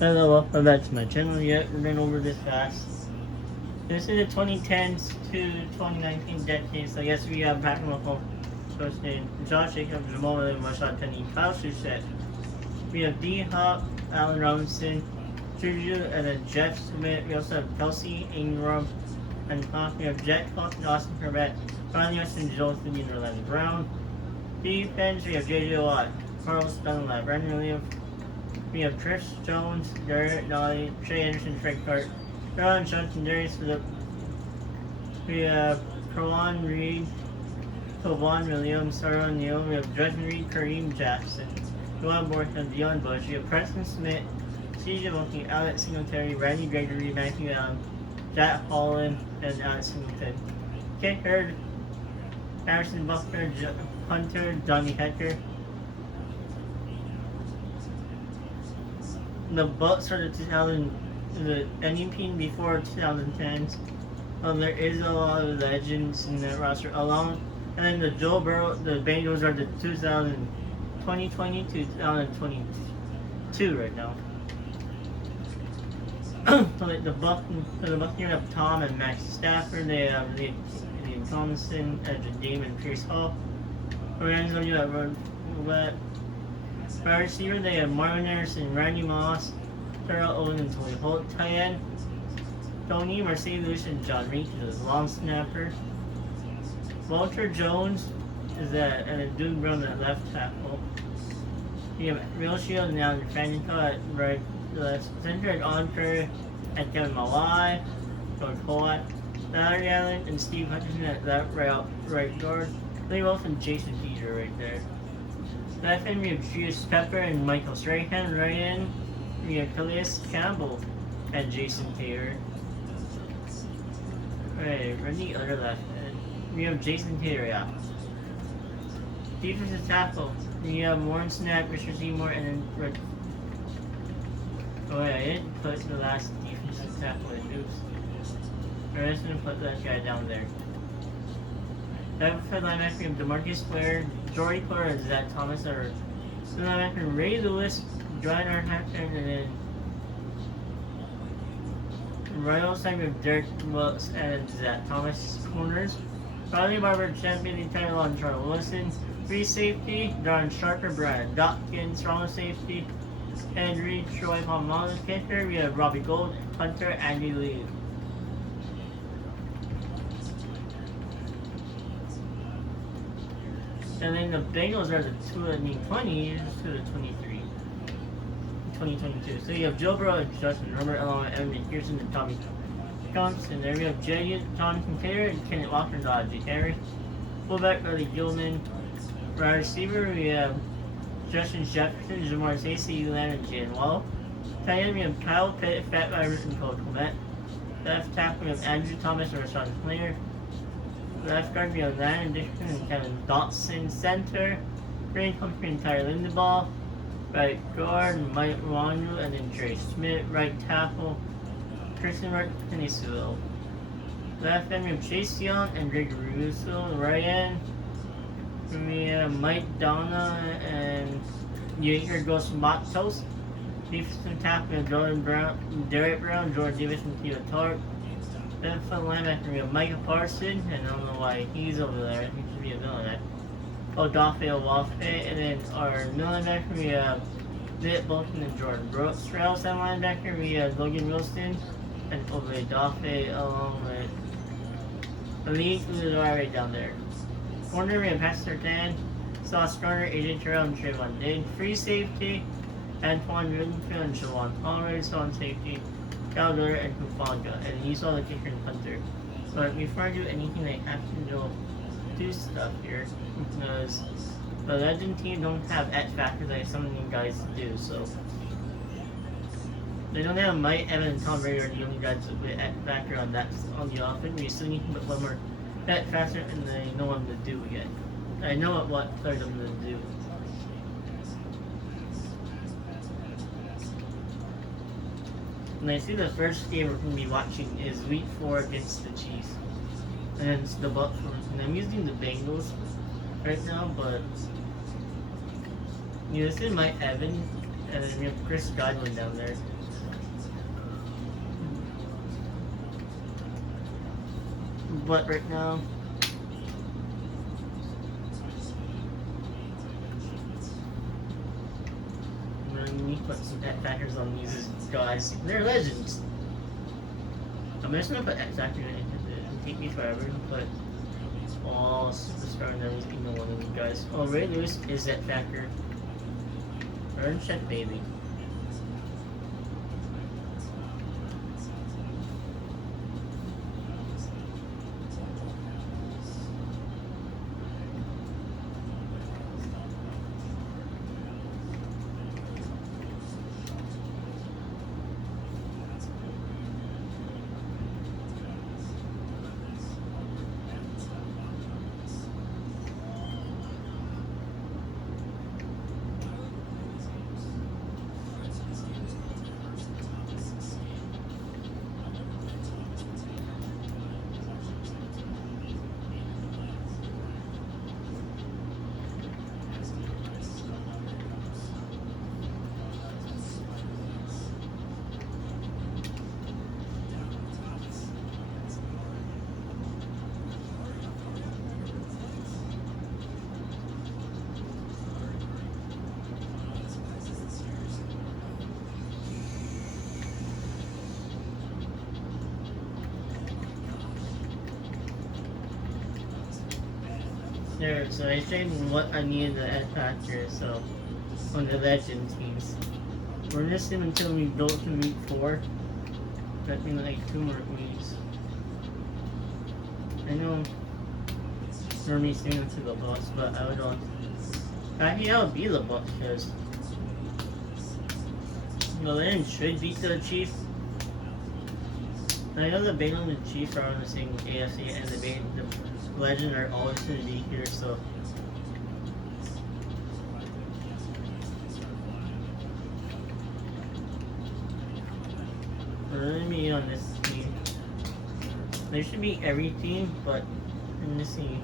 Hello, welcome back to my channel. Yet we're going over this fast. This is the 2010s to 2019 decade. So yes, we have Patrick Mahomes, posted Josh Jacobs, Jamal Williams, Rashad Penny, Kyle Shusett. We have D Hop, Allen Robinson, Juju, and then Jeff Smith. We also have Kelsey Ingram, and we have Jet Clark, Austin Herbert, Ronnie Weston, Joel Thuney, and Orlando Brown. Defense, we have JJ Watt, Carlos Dunlap, Brandon Williams. We have Trish Jones, Garrett Nolly, Trey Anderson, Frank Hart, Ron Johnson, Darius Phillip. We have Kawan Reed, Kevon Williams, Sarah O'Neill. We have Judgment Reed, Kareem Jackson, Juwan Borton, Dion Bush. We have Preston Smith, CJ Wilkie, Alex Singletary, Randy Gregory, Matthew Allen, Jack Holland, and Alex Singleton. Kicker, Harrison Buckner, Hunter, Johnny Hecker. The Bucks are the NUP before 2010s. There is a lot of legends in that roster along, and then the Joe Burrow, the Bengals are the 2020 to 2022 right now. So like the Buccaneers have Tom and Max Stafford. They have Liam Thomason, Damon Pierce Hall. Rams on you have wide receiver, they have Marvin Harrison, Randy Moss, Terrell Owen, and Tony Holt. Tight end, Tony, Marcel Lewis, and John Reed is long snapper. Walter Jones is and a Duke Brown at left tackle. You have Real Shield and Alan Fanica at right left center, and Andre and Kevin Malai, George Polak, Larry Allen, and Steve Hutchinson at left right guard. Lee Wolf and Jason Peter right there. Left end, we have Julius Pepper and Michael Strahan. Right end, we have Calais Campbell and Jason Taylor. Right, we're the other left end. We have Jason Taylor, yeah. Defensive tackle, we have Warren Snap, Richard Seymour, and then oh yeah, I didn't put the last defensive tackle in. Oops. I'm just gonna put that guy down there. Outside linebacker, we have DeMarcus Ware, Jordy Clark, and Zach Thomas. Our linebacker, Ray Lewis, John Arthur, and then right outside we have Derek Wilkes and Zach Thomas. Corners, Riley Barber, Champion, Tyler and Charles Wilson. Free safety, Darren Sharper, Brian Dawkins. Strong safety, Henry Troy Palmon. Kicker, we have Robbie Gold, Hunter, Andy Lee. And then the Bengals are the 2020s to the 2022. So you have Joe Burrow and Justin Herbert along with Evan McPherson and Tommy Johnson. There we have Jay Jonathan Taylor and Kenneth Walker and Dodgy Harry. Fullback Early Gilman. Wide receiver we have Justin Jefferson, Jamar Chase, Elan, and Jan Wall. Tight end we have Kyle Pitt, Fat Virus, and Cole Clement. Left tackle we have Andrew Thomas and Rashawn Slater. Left guard we have Landon Dixon and Kevin Dotson. Center, Brain Humphrey and Tyler Lindebaugh. Right guard, Mike Ronald and then Trey Smith. Right tackle, Christian Mark Penisula. Left end we have Chase Young and Greg Russo. Right end we have Mike Donna and Jaeger Ghost Matos. Defensive tackle we have Jordan Brown, Derek Brown, George Davis, and Theo Tark. Then front linebacker we have Micah Parson, and I don't know why he's over there. He should be a villain there. Odafe Owalfe, and then our middle linebacker we have Vitt Bolton and Jordan Brooks. For outside linebacker we have Logan Wilson and Odafe along with Elite Ulidar right down there. Corner we have Pastor Dan, Sauce Garner, AJ Terrell, and Trayvon Diggs. Free safety, Antoine Riddenfield and Shawan Pollard. On safety, Caldor and Hufanga, and you saw the kicker and punter. But before I do anything, I have to do stuff here because the Legend team don't have X factors like some of you guys do. So they don't have Mike Evans and Tom Brady are the only guys with X factor on the offense. We still need to put one more X factor, and I know what I'm gonna do yet. I know what players I'm gonna do. And I see the first game we're going to be watching is Week 4 against the Chiefs. And it's the Bucks. And I'm using the Bengals right now, but this is Mike Evans, and then we have Chris Godwin down there. butt right now. Then we put some X factors on these guys. They're legends. I'm just gonna put X factor in it. It'll take me forever to put all superstar and everything in one of these guys. Oh, Ray Lewis is X factor. Earn check, baby. There, so I changed what I needed the X factor, so on the legend teams. We're missing until we go to week 4. That means like 2 more weeks. I know we're missing into the box, but I would want. Actually, I would be the box because the Legend should beat the Chief. I know the Bengals and Chiefs are on the same AFC, and the Legend are always going to be here, so. We're going to be on this team. There should be every team, but in this team.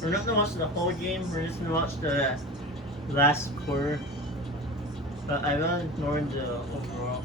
We're not going to watch the whole game, we're just going to watch the last quarter. But I will ignore the overall.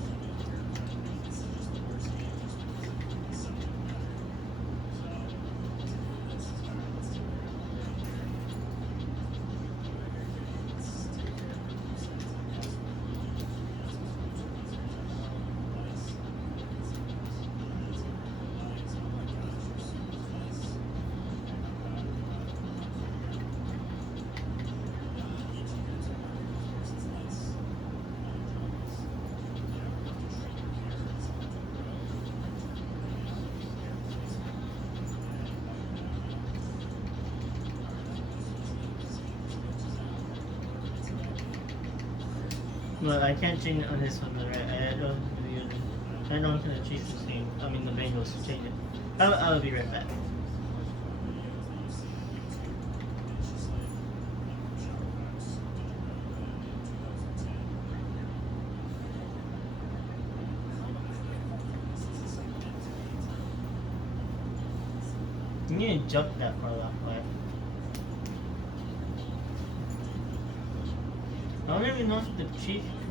Well, I can't change it on this one, right? I don't want to change the name. I mean, the Bengals to change it. I'll be right back. You need to jump that far that way. I don't even know if the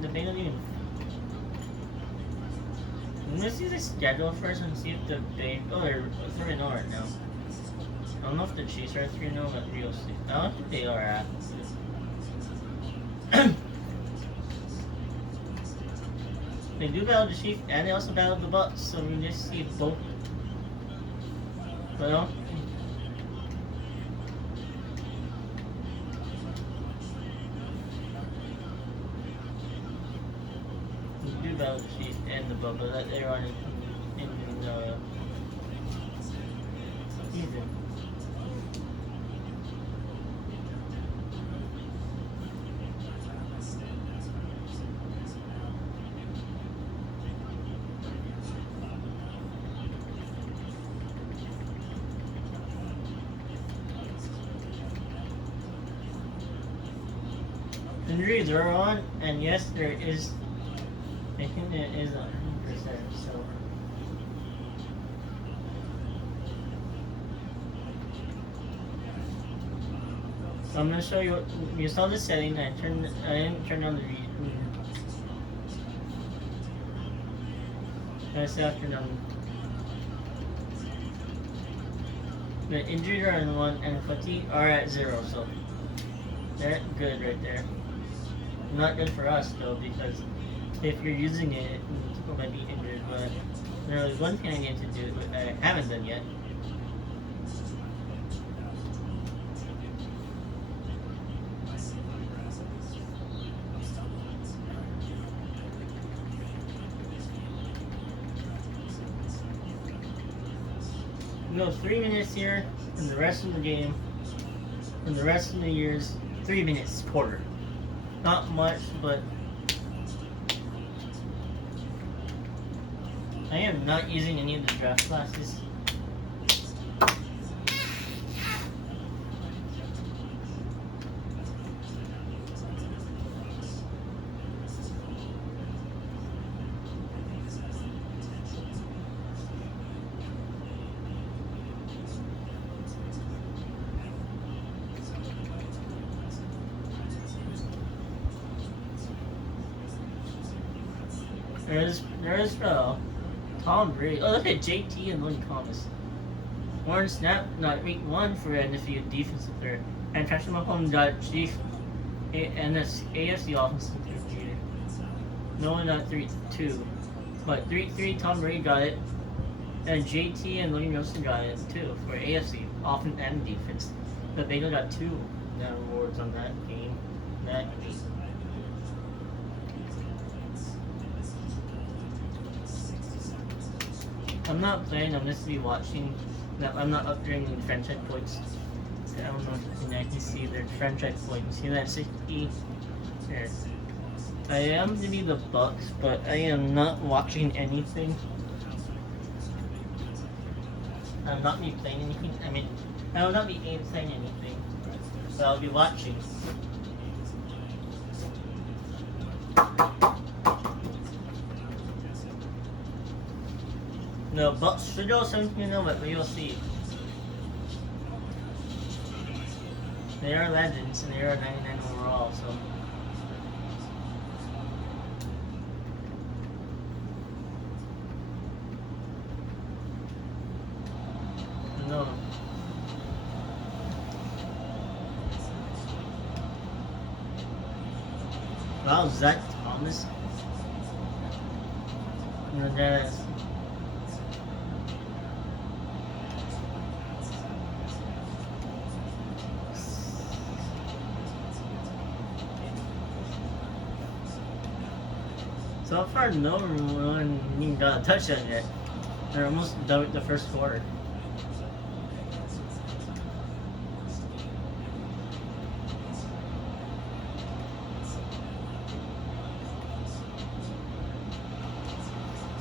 Bengals even. I'm gonna see the schedule first and see if the Bengals. Oh, they're 3-0 right now. I don't know if the Chiefs are 3-0, but we'll see. I don't think they are at. They do battle the Chiefs and they also battle the Bucks, so we just see both. But no. About the Chiefs and the Bucks, that they're on in the season. Injuries are on, and yes, there is. I think there is 100%, so. So I'm gonna show you. You saw the setting. I didn't turn on the read. I still have to turn on. The injured are in 1 and fatigue are at 0, so they're good right there. Not good for us though, because if you're using it, people might be injured, but there's one thing I need to do I haven't done yet. No, 3 minutes here, and the rest of the game, and the rest of the years, 3 minutes quarter. Not much, but I am not using any of the draft classes. There's Tom Brady. Oh, look at JT and Lynn Thomas. Warren Snap, not week 1 for NFC defensive player. And Patrick Mahomes got Chief and this AFC offensive player. No one got 3-2. But 3-3, Tom Brady got it. And JT and William Wilson got it too for AFC, offense and defense. But Bengals got 2 awards on that game. That week. I'm not playing, I'm just be watching. I'm not upgrading the franchise points. I don't know if you can see their franchise points. See that 60? Here. I am to be the Bucks, but I am not watching anything. I'll not be playing anything. I mean, I will not be playing anything. But I'll be watching. No, Bucks should go 17-0, but we will see. They are legends, and they are 99 overall, so. No. Wow, Zach Thomas. No, that's. So far, no one even got a touchdown yet. They're almost done with the first quarter.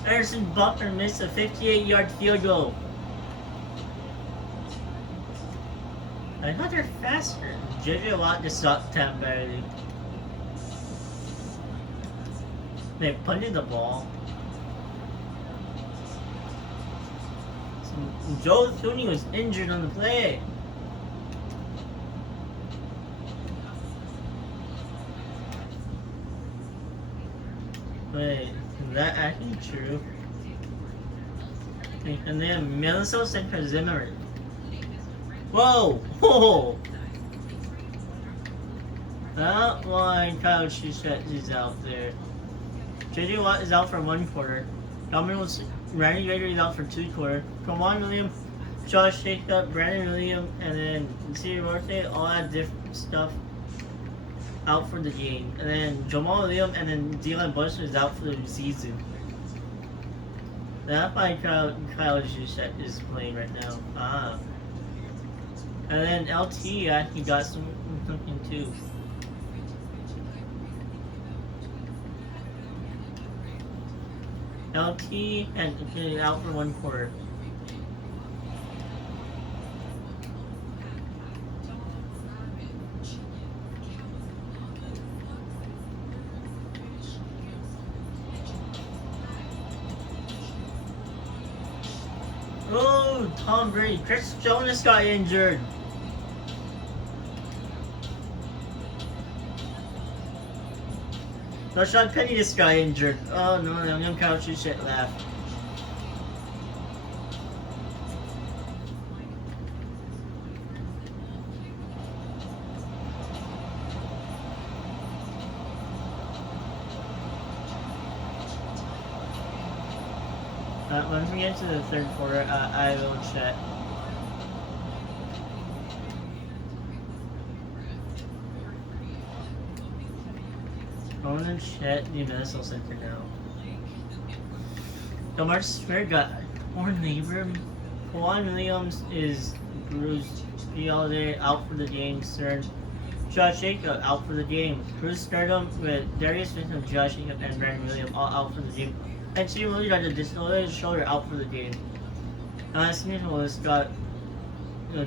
Harrison Butker missed a 58-yard field goal. I thought they're faster. JJ Watt just stopped Tam barely. They punted the ball. Joe Thuney was injured on the play. Wait, is that actually true? And then Minnesota Center Zimmerman. Whoa! Whoa! That one Kyle Juszczyk is out there. JJ Watt is out for 1 quarter. Randy Gregory is out for 2 quarters. Kawan Williams, Josh Jacobs, Brandon Williams, and then Siri Murphy all had different stuff out for the game. And then Jamal Williams and then Dylan Bush is out for the season. That's why Kyle Juszczyk is playing right now. Ah. And then LT actually got something too. LT and out for 1 quarter. Oh, Tom Brady. Chris Jonas got injured. Rashad Penny just got injured. Oh no, I'm gonna couch you shit left. Once we get to the third quarter, I will check. I want to check the medical center now. The March Square got torn labrum. Kawhi Williams is bruised. Holiday out for the game. Stern. Josh Jacob out for the game. Bruce Stardom with Darius Smith and Josh Jacob and Brandon Williams all out for the game. And Steve Willie got a dislocated shoulder out for the game. Smith was got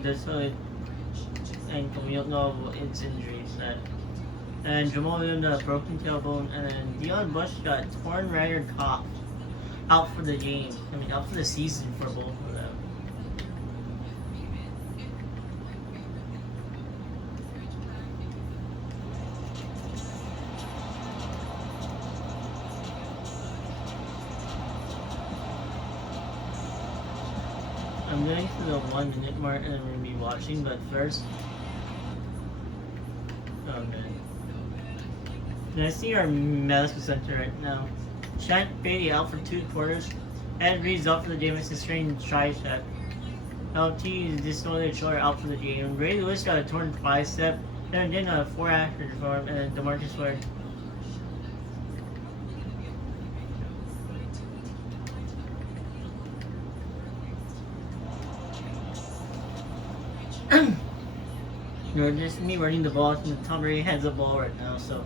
dislocated ankle. We don't know what its injury is at. And Jamal Williams got a broken tailbone. And then Dion Bush got torn right cough out for the game. I mean, out for the season for both of them. I'm going to the 1 minute mark and I'm going to be watching, but first. Oh man. I see our medical center right now. Shaq Beatty out for 2 quarters. Ed Reed's out for the game with a strained tricep. LT is dislocated shoulder out for the game. Ray Lewis got a torn bicep. Then did a 4 after form, and then DeMarcus Ware. Just me running the ball, and Tom Brady has the ball right now, so.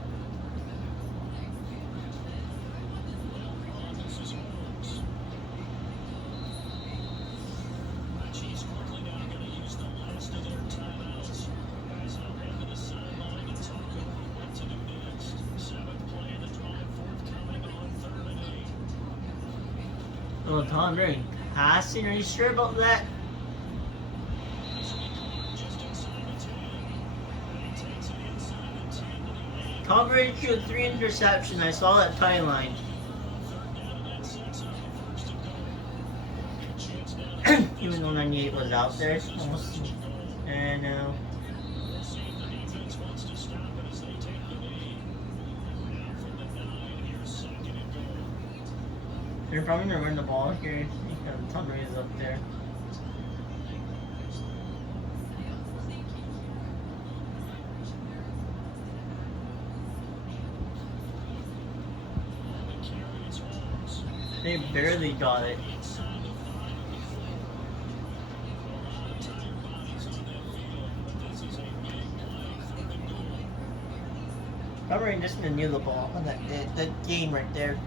Well, Tom Brady passing, are you sure about that? Tom Brady threw 3 interceptions. I saw that timeline. Even though 98 was out there, almost. And they're probably gonna run the ball here because Tom Brady is up there. They barely got it. Probably just gonna kneel the ball on that game right there.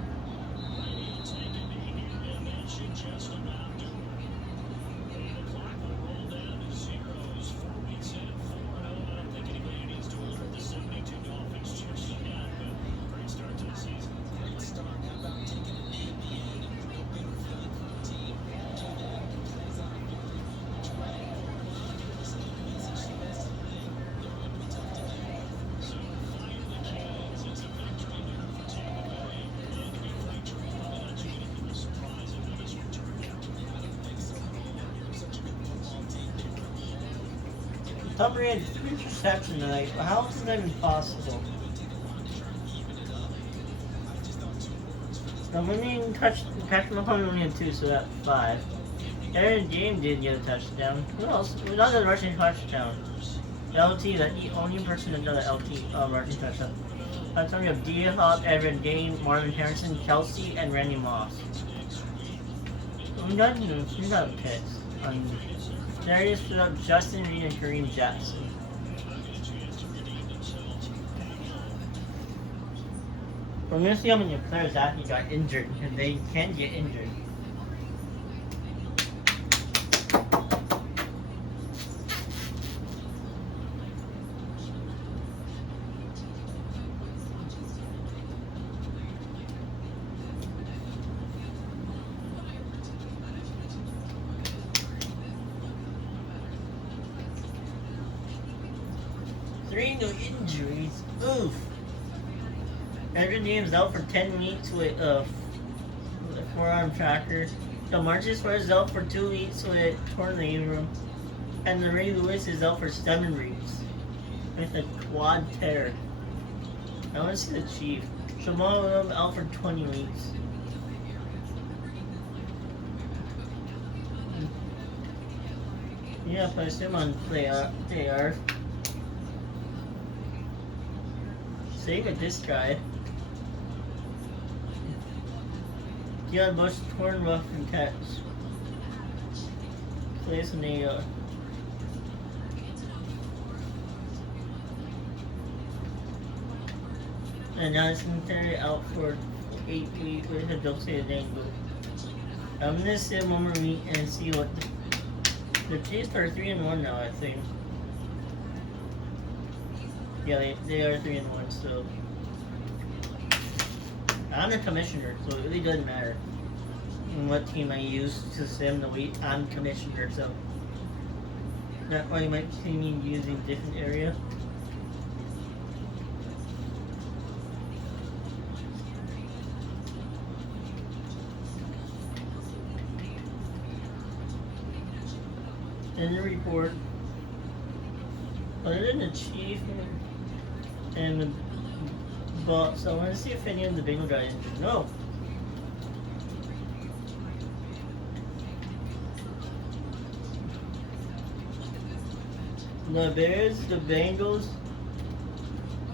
Tom Brady had 3 interceptions tonight. How is that even possible? The winning touchdown opponent only had 2, so that's 5. Aaron James did get a touchdown. Who else? Another rushing touchdown. LT, the only person that got an LT rushing touchdown. That's why we have D-Hop, Evan Dane, Marvin Harrison, Kelsey, and Randy Moss. We got picks. Darius put up Justin Reed and Kareem Jackson. We're going to see how many players actually got injured, because they can get injured. Three new injuries. Oof. Andrew James out for 10 weeks with a forearm fracture. DeMarcus Ware is out for 2 weeks with torn labrum. And the Ray Lewis is out for 7 weeks with a quad tear. I want to see the Chief. Jamal Williams out for 20 weeks. Yeah, place him on they are. Same with this guy. Yeah, most torn rough and cats. Plays in the and now it's military out for 8 weeks with a dosage angle. I'm gonna sit one more week and see what the Chiefs are 3-1 now, I think. Yeah, they are 3-1, so I'm the commissioner, so it really doesn't matter what team I use to sim the week. I'm commissioner, so that's why you might see me using different area. In the report, other than the chief and the boss, I want to see if any of the Bengal guys injured. No. The Bears, the Bengals,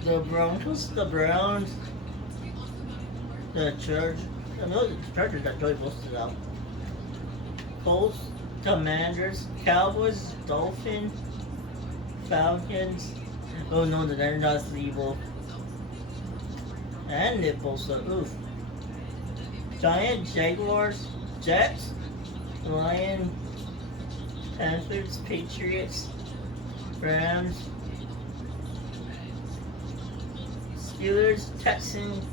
the Broncos, the Browns, the Chargers. I know the Chargers got Joey Bosa out. Colts, Commanders, Cowboys, Dolphins, Falcons. Oh no, they're not evil. And Nick Bosa. Oof. Giants, Jaguars, Jets, Lions, Panthers, Patriots, Rams, Steelers, Texans,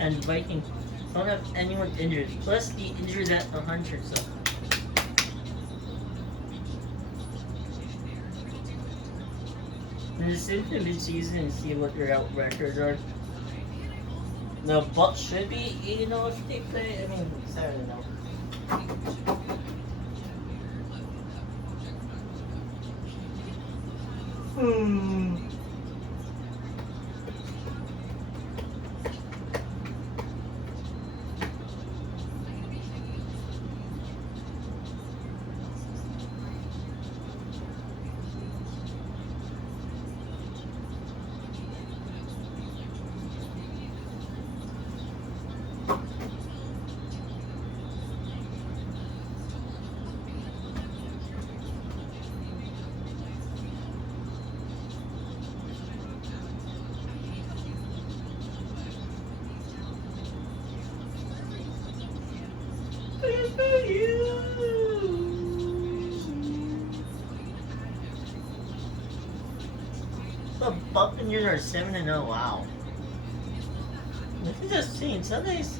and Vikings. Don't have anyone injured. Plus the injuries at 100, so. And just into mid-season and see what their out records are. The Bucks should be 8-0 if they play. I mean, 7-0. The Buccaneers are 7-0. Wow. This is just seeing Sundays.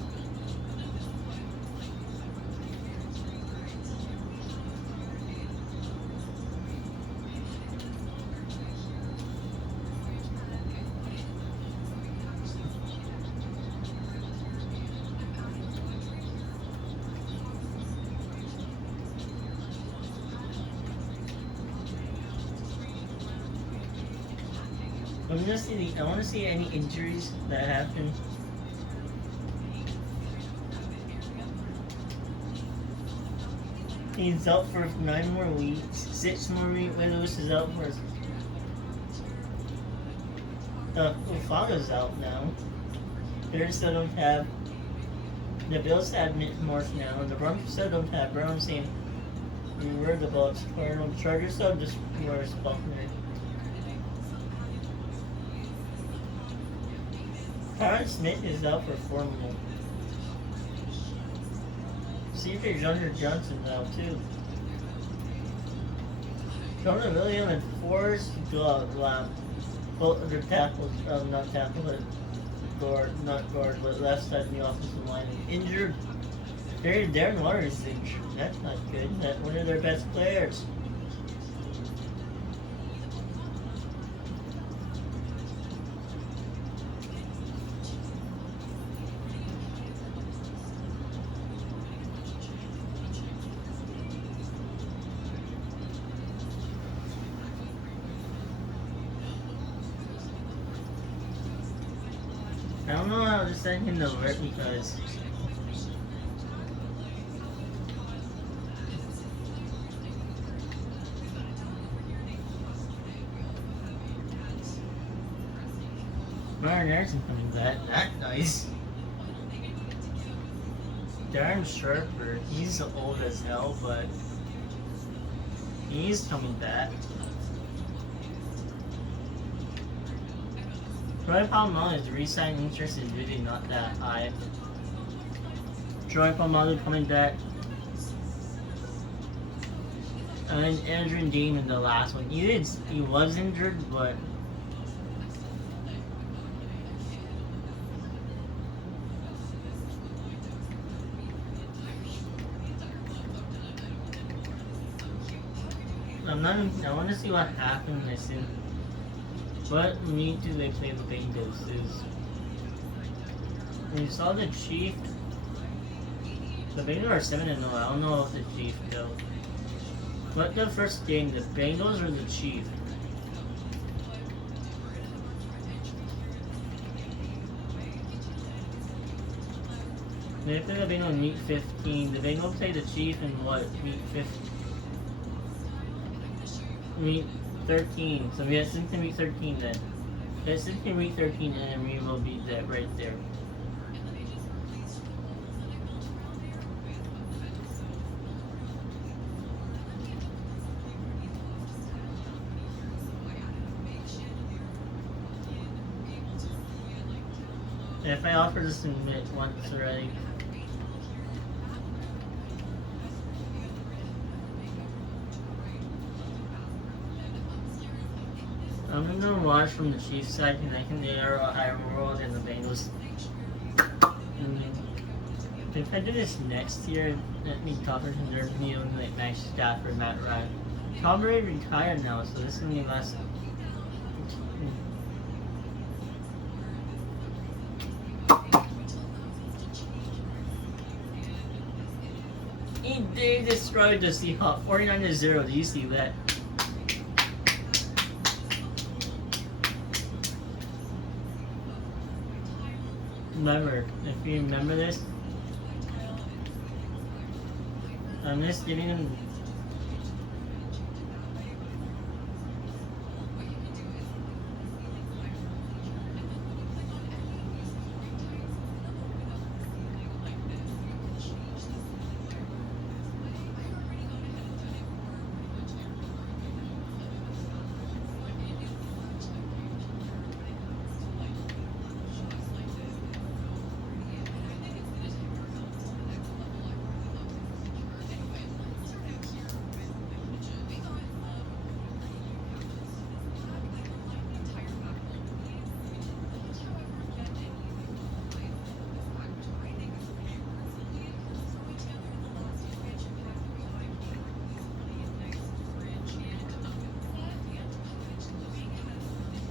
I want to see any injuries that happen. He's out for 9 more weeks. 6 more weeks. Lewis is out for. Ufaga's out now. They still don't have. The Bills have Marsh now, and the Broncos still don't have Brown saying we were the Bucks. Cardinal Chargers still just were Buckner. Tyron Smith is out for 4 more. CJ Johnson out too. Jonah Williams and Forrest both of their tackles, not tackle, but not guard, but left side of the offensive line is injured. Darren Waters is injured. That's not good. That's one of their best players. I don't know how to send him the alert because Brian Anderson coming back. That's nice. Darren Sharper, he's old as hell, but he's coming back. Troy Polamalu's re-sign interest is really not that high. Troy Polamalu coming back. And then Andrew Dean in the last one. He was injured, but I want to see what happened missing. What meat do they play the Bengals is? We saw the Chief. The Bengals are 7-0. I don't know if the Chief though. What the first game, the Bengals or the Chief? They play the Bengals in week 15. The Bengals play the Chief in what, week 15? Week 13. So we have Cincinnati week 13 then. We have Cincinnati week 13 and then we will be that right there. If I offer to submit once already. I'm gonna watch from the Chiefs side and I think they are a higher world than the Bengals. If I do this next year, let me talk to Nerf Neal and like Max Stafford, Matt Ryan. Tom Brady retired now, so this is gonna be last. They destroyed the Seahawks 49-0. Do you see that? Remember, if you remember this, I'm just giving them.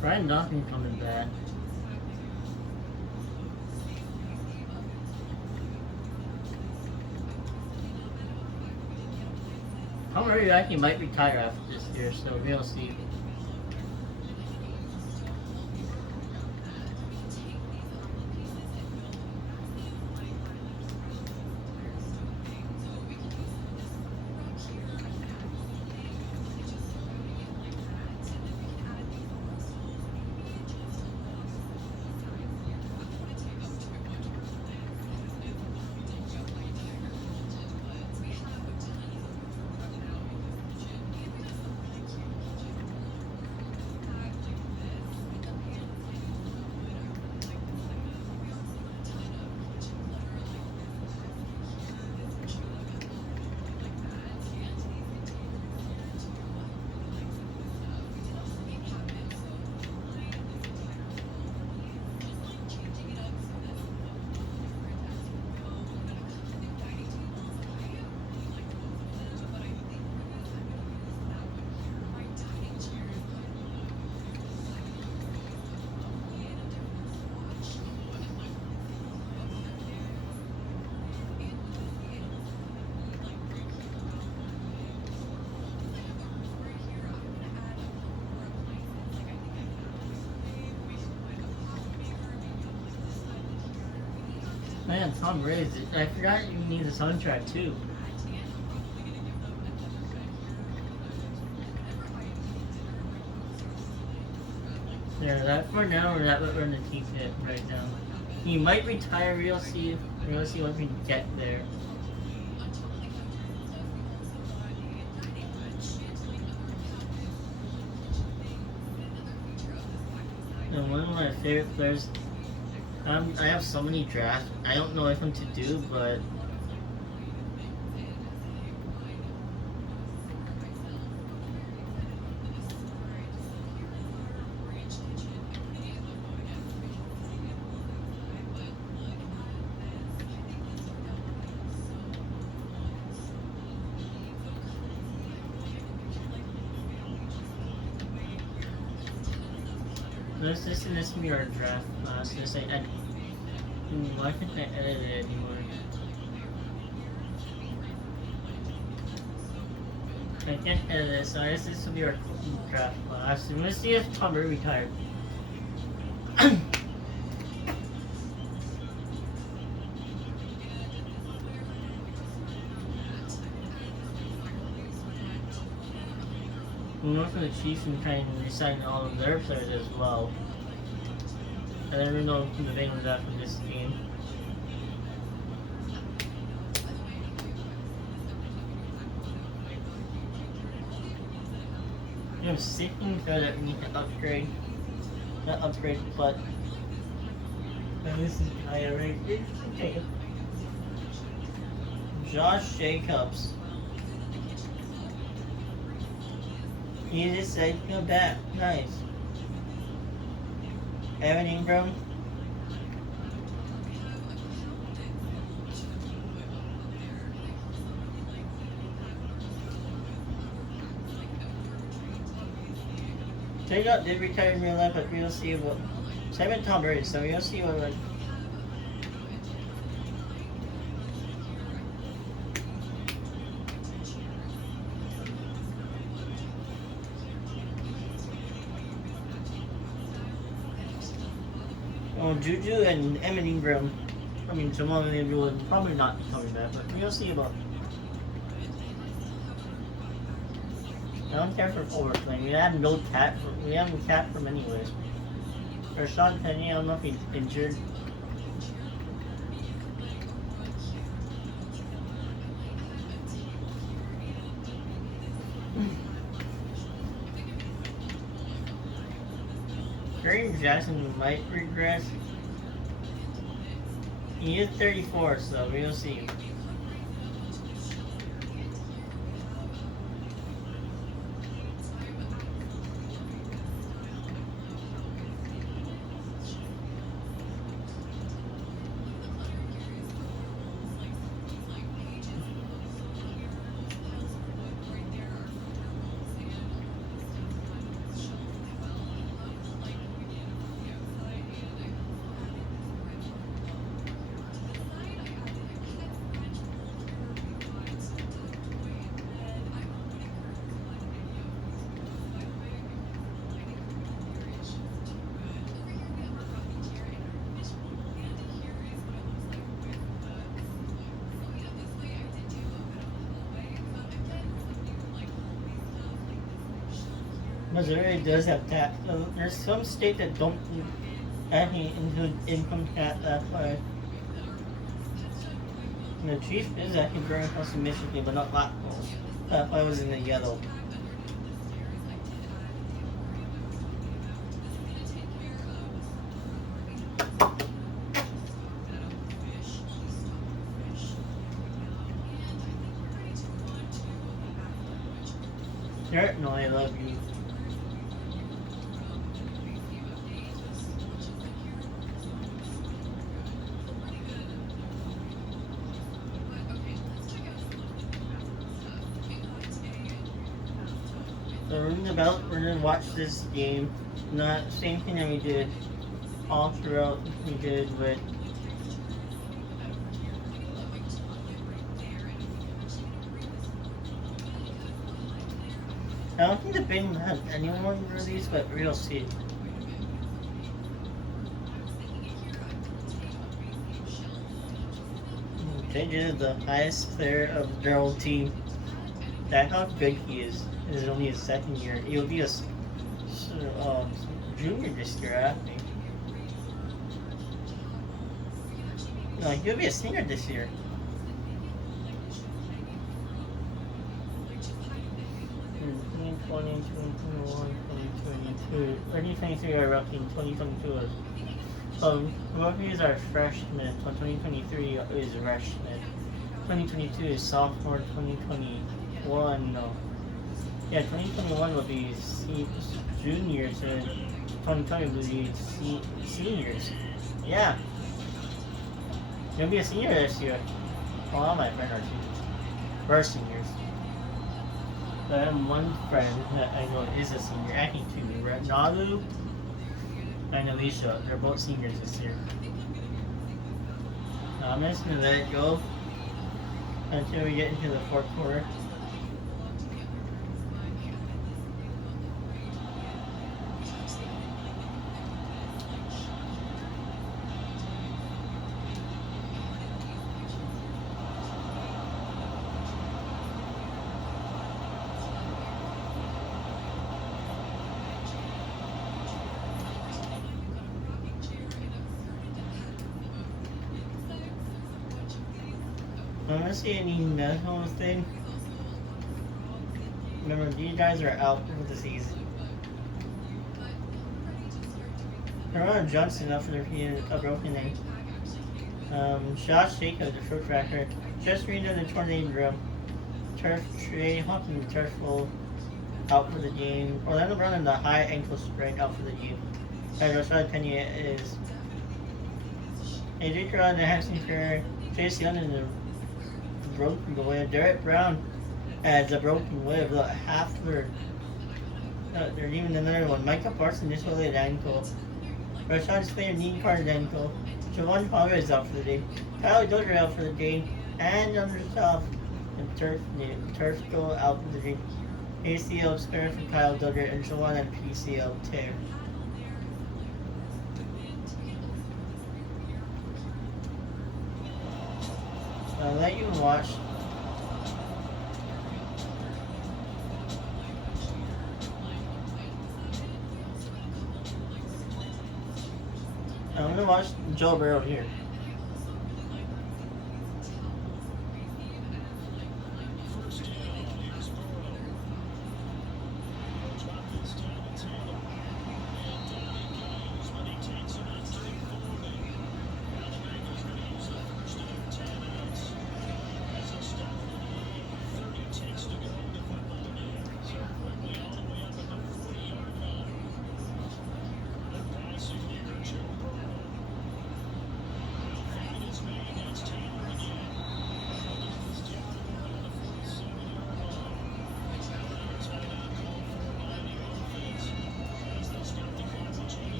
Brian Dawkins coming back. Tom Brady actually might retire after this year, so we'll see. Man, Tom Brady, I forgot you need a soundtrack too. Yeah, that for now, or that what we're gonna keep it right now. He might retire. We'll see. We'll see once we get there. And one of my favorite players. I have so many drafts. I don't know which one to do, but this is be our draft class. This I why can't I edit it anymore? I can't edit it, so I guess this will be our draft class. And let's see if Tom Brady retired. We went for the Chiefs and trying to resign all of their players as well. I never know who the Bengals after this game. You know, sticking so that we need to upgrade. Not upgrade, but this is higher right. Okay. Josh Jacobs. He just said go back. Nice. Evan Ingram. They did retire in real life, but we'll see what. Same with Tom Brady, so we'll see what. Like, Juju and Evan Ingram. I mean, Jamal Williams will probably not be coming back, but we'll see about. I don't care for forward playing. We have no cap. We haven't capped from anyways. For Sean Penny, I don't know if he's injured. Kareem Jackson might regress. He is 34, so we'll see. Missouri does have tax. There's some states that don't actually include income tax that way. The Chief is actually growing across in Michigan, but not that close. That way was in the yellow. Garrett, no, I love you. So we're gonna watch this game. Not same thing that we did all throughout. We did with. I don't think the Bengals have anyone released, but we'll see. JJ is the highest player of their old team. That's how good he is. This is only his second year. He'll be a junior this year, I think. No, he'll be a senior this year. In 2020, 2021, 2022. 2023 are rookie, 2022 is. Rookies are freshmen, 2023 is freshman. 2022 is sophomore, 2021, no. Yeah, 2021 will be juniors, and 2020 will be seniors. Yeah. You'll be a senior this year. All my friends are seniors. We're seniors. But I have one friend that I know is a senior, actually two. Nalu and Alicia, they're both seniors this year. Now I'm just gonna let it go until we get into the fourth quarter. I don't see any national thing. Remember, these guys are out for the season. Corona Johnson out for a broken leg. Josh Jacobs, the short tracker, just reading the tornado drill. Turf Trey Hawkins, the turf roll, out for the game. Orlando Brown in the high ankle sprain, out for the game. And Rashad Penny is. AJ Brown, the Hampton Career. Chase Young in the broken web. Derek Brown as a broken web. Look, half their. There's even another one. Micah Parsons dislocated ankle. Rashad Slater knee carded ankle. Javon Palmer is out for the day. Kyle Dozier out for the day. And yourself, the turf go out for the day. ACL spare for Kyle Dozier and Javon and PCL tear. I'll let you watch. I'm gonna watch Joe Burrow here.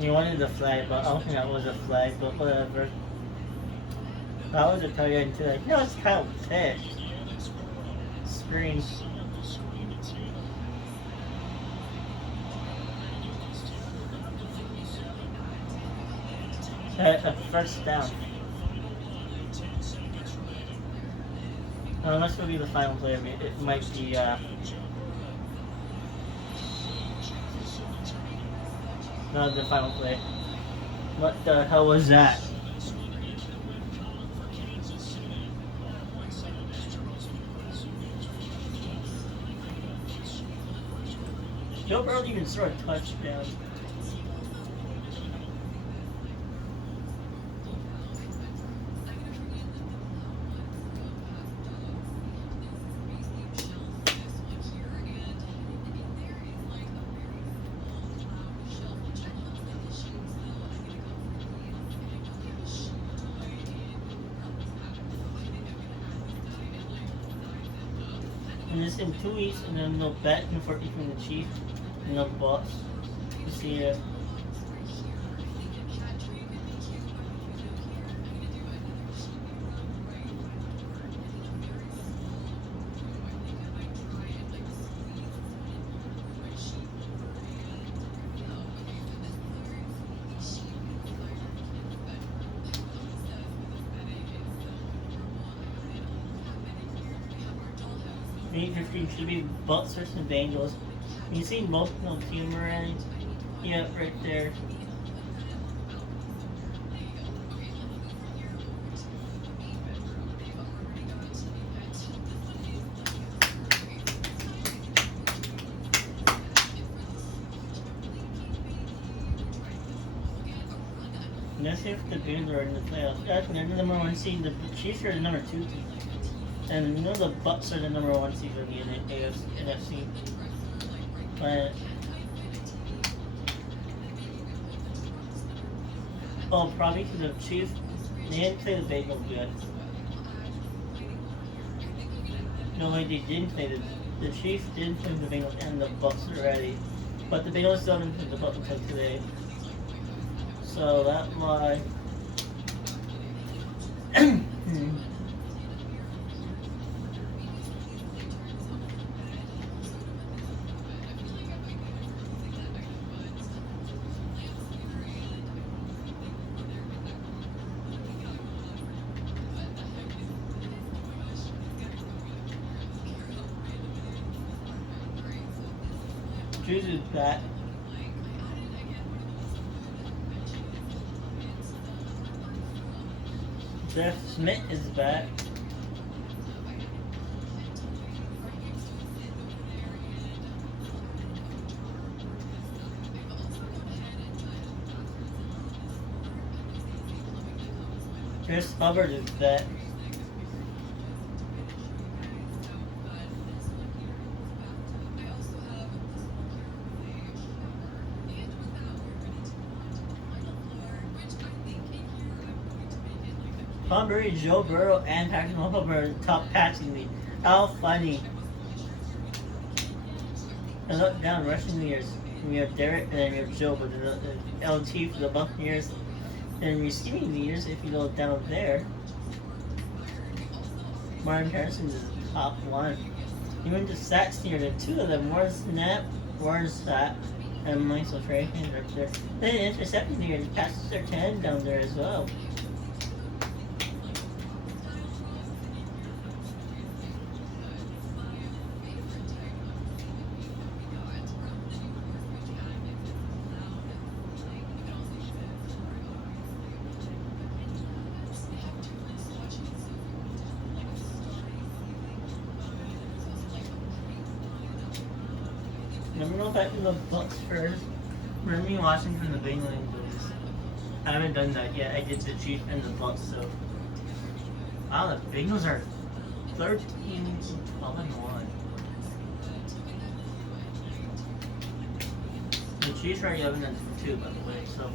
You wanted the flag, but I don't think that was a flag, but whatever. That was a target too. Like, no, it's kind of thick. Screen. A first down. Unless it'll be the final play, it might be, not the final play. What the hell was that? Joe Burrow didn't even throw a touchdown. And this in 2 weeks, and then they'll bet for between the Chiefs and the Bucks to see it. 8:15 should be Bucks versus Bengals. You see multiple team already? Yep, right there. Let's see if the Bengals are in the playoffs. That's the number one seed. The Chiefs are the number 2 team. And you know the Bucks are the number 1 seed in the NFC. But probably because the Chiefs, they didn't play the Bengals yet. No way, they didn't play the Chiefs didn't play the Bengals and the Bucks already. But the Bengals still didn't play the Bucks until today. So that's why. Juju's back. Jeff Smith is back. Chris Hubbard is back. Tom Brady, Joe Burrow, and Patrick Mahomes are the top passing lead. How funny. And look down, rushing leaders. We have Derek, and then we have Joe, but the LT for the Buccaneers. And receiving leaders, if you go down there, Martin Harrison is the top 1. Even the sacks here, the 2 of them, Warren Sapp, and Michael Trahan are up there. Then intercepting here, the passes are 10 down there as well. Let me go back to the Bucks first. Remember me watching from the Bengals. I haven't done that yet. I did the Chiefs and the Bucks, so. Wow, the Bengals are 13-12-1. The Chiefs are 11-2, by the way, so.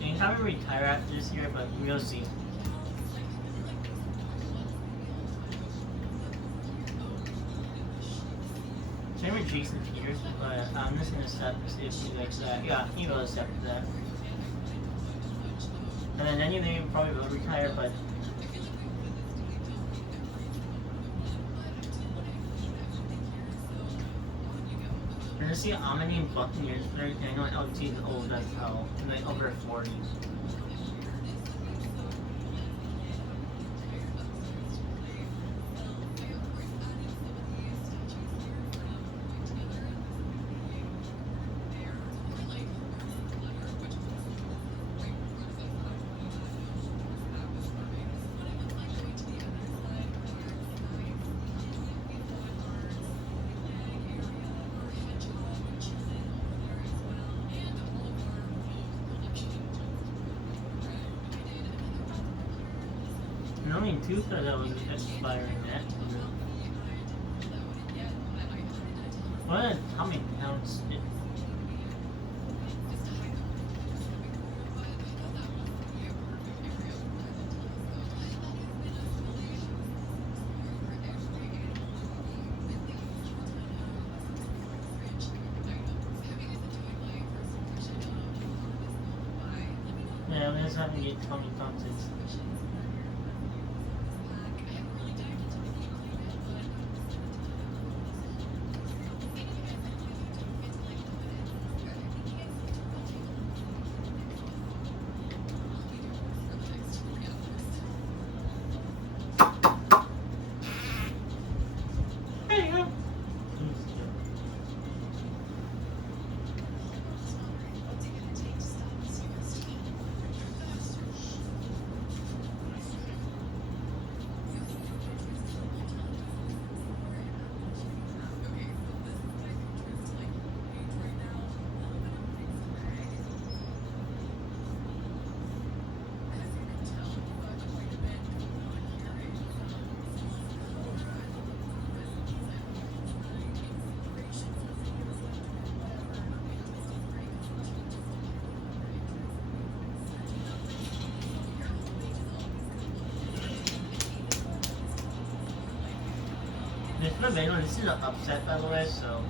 They haven't retired after this year, but we'll see. Same with Jason Peters, but I'm just gonna step to see if he likes that. Yeah, he will step to that. And then anyway, probably will retire, but we're gonna see how many Buccaneers players. I know LT is old as hell, like over 40. And only 2 thought that was expiring that. What a Tommy Pounds did. Yeah, I'm just having to get Tommy Thompson. But anyway, this is an upset, by the way, so.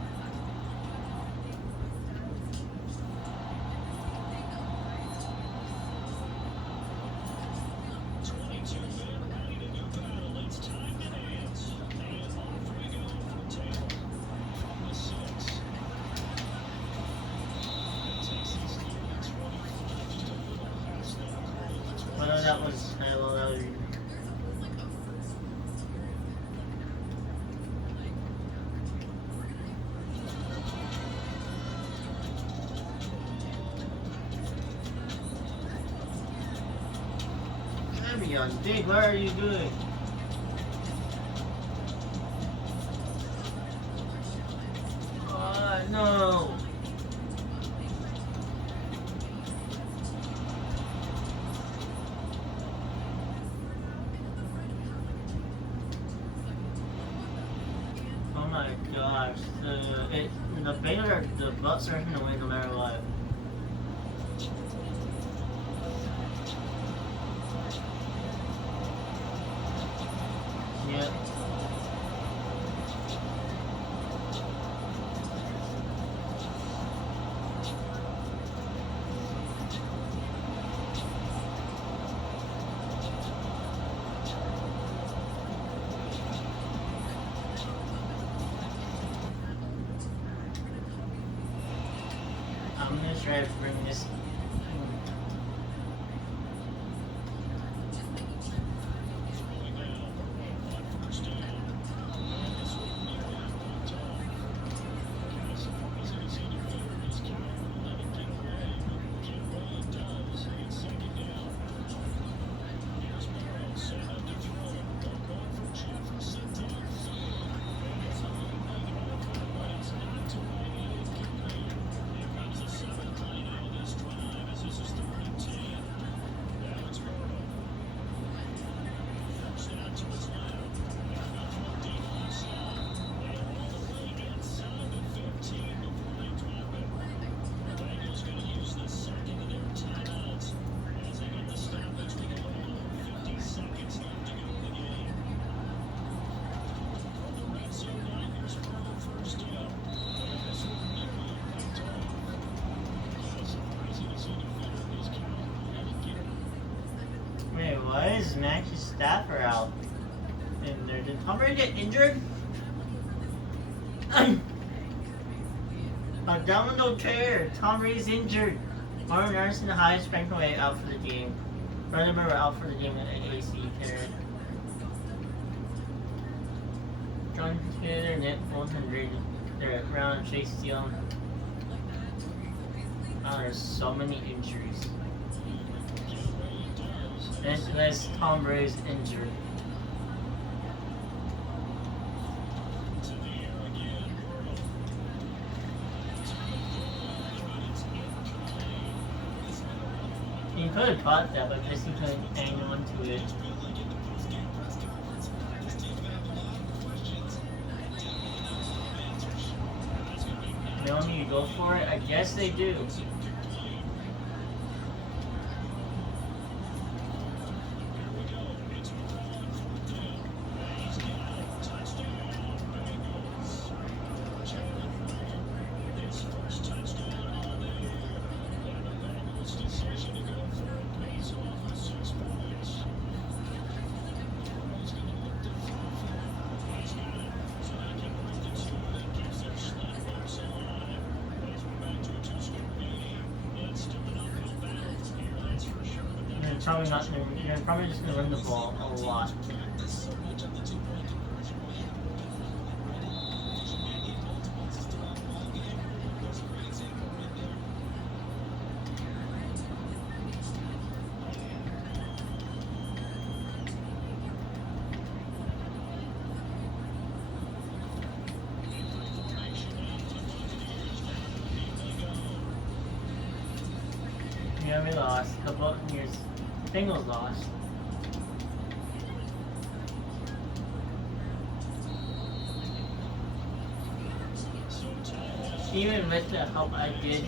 Well, that one's kind of low. Jake, what are you doing? No. Oh my gosh. The Baylor, the Bucks are going to win no matter what. Yep. I'm gonna try to bring this. Wait, why is Max's Stafford out? And did Tom Brady get injured? Abdominal tear. Tom Brady's injured. Marvin Anderson, the highest ranked away, out for the game. Brandon Burrow out for the game with an AC tear. John Taylor, Nick Fulton, they're around Chase Young. There's so many injuries. Unless Tom Brady's injured. He could have caught that, but I guess he couldn't hang on to it. They don't need to go for it? I guess they do. Probably not gonna, you're probably just gonna run the ball a lot. Yeah, we lost. The Buccaneers. Bengals lost. Even with the help I did,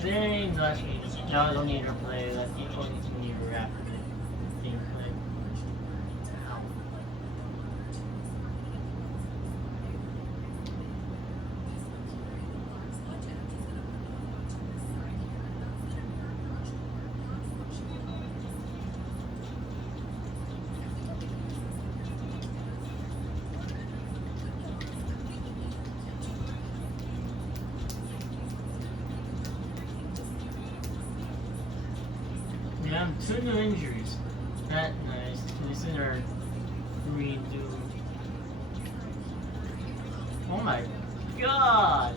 very lucky. Now I don't need to play that people need to wrap gameplay. 2 new injuries. That's nice. This is our redo. Oh my god!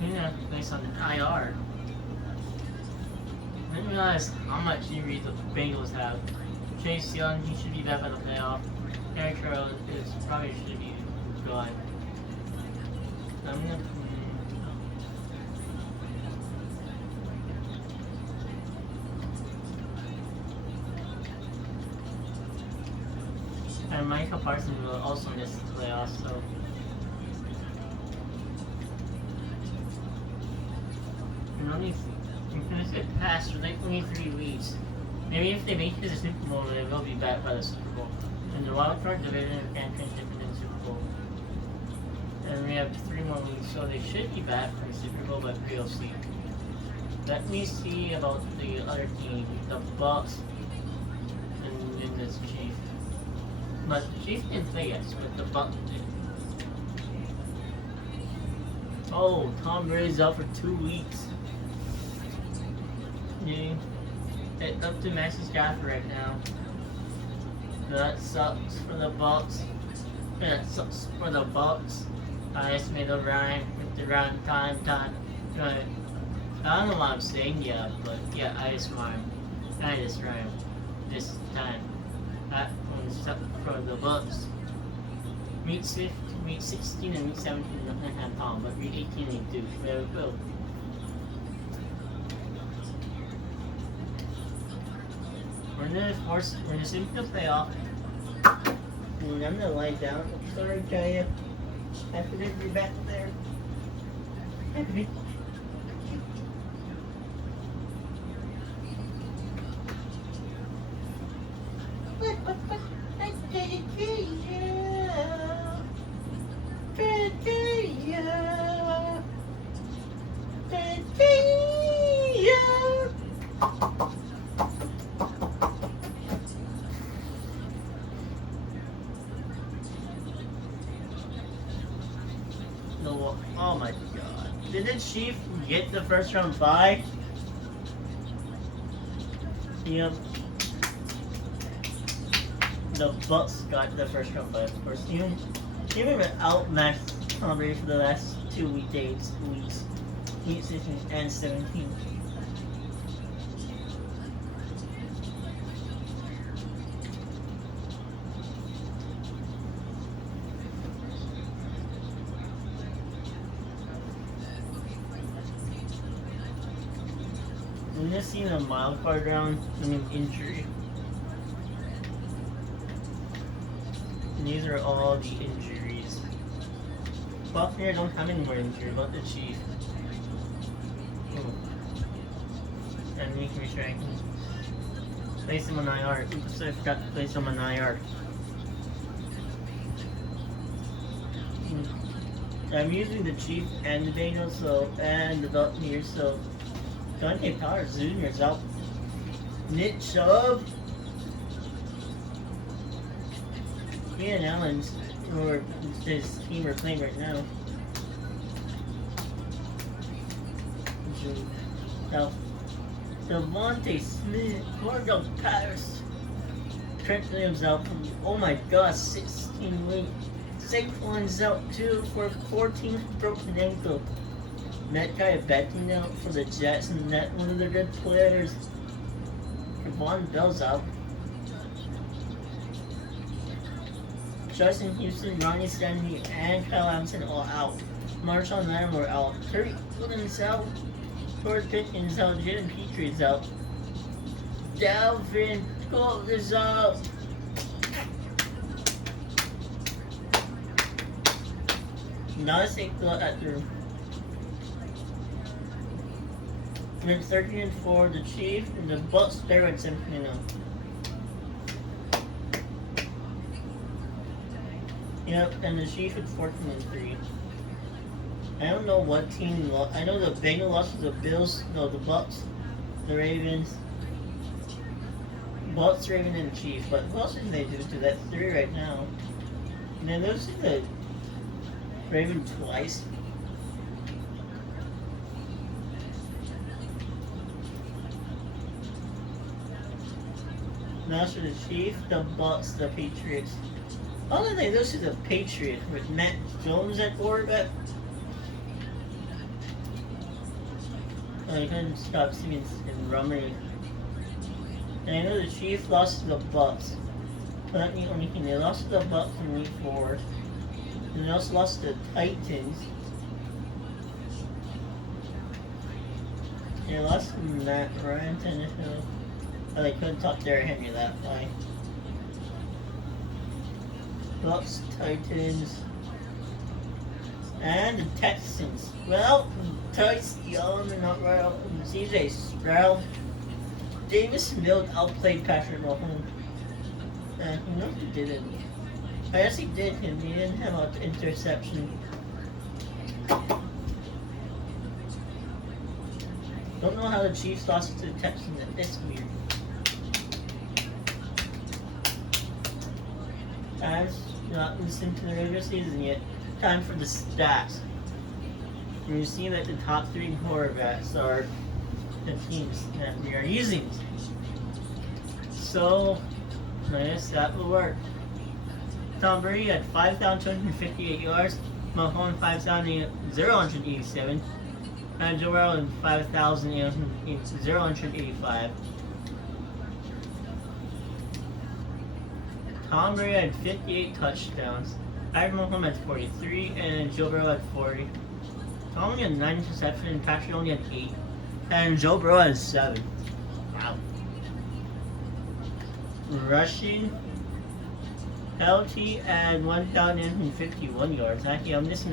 Yeah, based on IR. I didn't realize how much injuries the Bengals have. Chase Young, he should be back by the playoff. Eric Charles is probably should be gone. I'm gonna. And Michael Parsons will also miss the playoffs, so. And only if it passed for like only 3 weeks. Maybe if they make it to the Super Bowl, they will be back by the Super Bowl. And the wild card division championship in the Super Bowl. And we have 3 more weeks, so they should be back from the Super Bowl, but we'll see. Let me see about the other team, the Bucks, and this Chief. But the Chiefs didn't play yet, but the Bucks did. Oh, Tom Brady's out for 2 weeks. Yeah. It's up to Matthew Stafford right now. That sucks for the Bucks. That sucks for the Bucks. I just made a rhyme with the round time. Right. I don't know what I'm saying yet, but yeah, I just rhymed. I just rhymed this time. That one's stuck for the Bucks. Week 16 and week 17 doesn't have Tom, but week 18 they do. There we go. We're in the Super playoff. And I'm gonna lie down. Sorry, Jaya. Happy to be back there. Happy. No, oh my god. Did the Chief get the first round bye? Yep. The Bucks got the first round bye, of course. Even outmatched Tom Brady for the last 2 weeks, week 16 and 17. I'm just seeing a mild card round, injury. And these are all the injuries. Buccaneers don't have any more injuries, but the Chiefs. And we can retract. Place him on IR. Oops, I forgot to place him on IR. I'm using the Chiefs and the Bengals, and the Buccaneers, so Dante Powers Jr. is out. Nick Chubb. Ian Allen's, or his team are playing right now. Now, Devontae Smith, Cordell Patterson, Trent Williams out. Oh my god, 16 weeks. Saquon's out too for 14 broken ankle. That guy betting out for the Jets, and that one of their good players. Javon Bell's out. Justin Houston, Ronnie Stanley, and Kyle Anderson all out. Marshawn Lattimore out. Terry Williams out. George Pickens out. Jaden Petrie's out. Dalvin Cook is out. Not a safe thought after. And then 13-4, the Chiefs, and the Bucks, they're at 17-0. Yep, and the Chiefs at 14-3. I don't know what team lost. I know the Bengals lost to the Bills, no, the Bucks, the Ravens. Bucks, Ravens, and Chiefs. But who else did they do to that? 3 right now. And then those are the Ravens twice. Master the Chiefs, the Bucks, the Patriots. All of they lose to the Patriots with Matt Jones at quarterback. I couldn't stop singing and rumming. And I know the Chiefs lost to the Bucks. But that's the only thing. They lost to the Bucks in week 4. And they also lost to the Titans. They lost to Matt Ryan Tannehill. But they couldn't talk Derrick Henry that way. Bucks, Titans, and the Texans. Well, Tice Young and not right out. CJ Stroud. Davis Mills outplayed Patrick Mahomes. And he knows he didn't. I guess he did him. He didn't have an interception. Don't know how the Chiefs lost to the Texans. It's weird. Time's not listening to the regular season yet. Time for the stats. You see that the top 3 quarterbacks are the teams that we are using. So, I guess that will work. Tom Brady had 5,258 yards, Mahomes 5,087, and Joe Burrow had 5,085. Tom Brady had 58 touchdowns, Patrick Mahomes had 43, and Joe Burrow had 40. Tom only had 9 interceptions, and Patrick only had 8, and Joe Burrow had 7. Wow. Rushing, LT at 1,051 yards. Actually, I'm just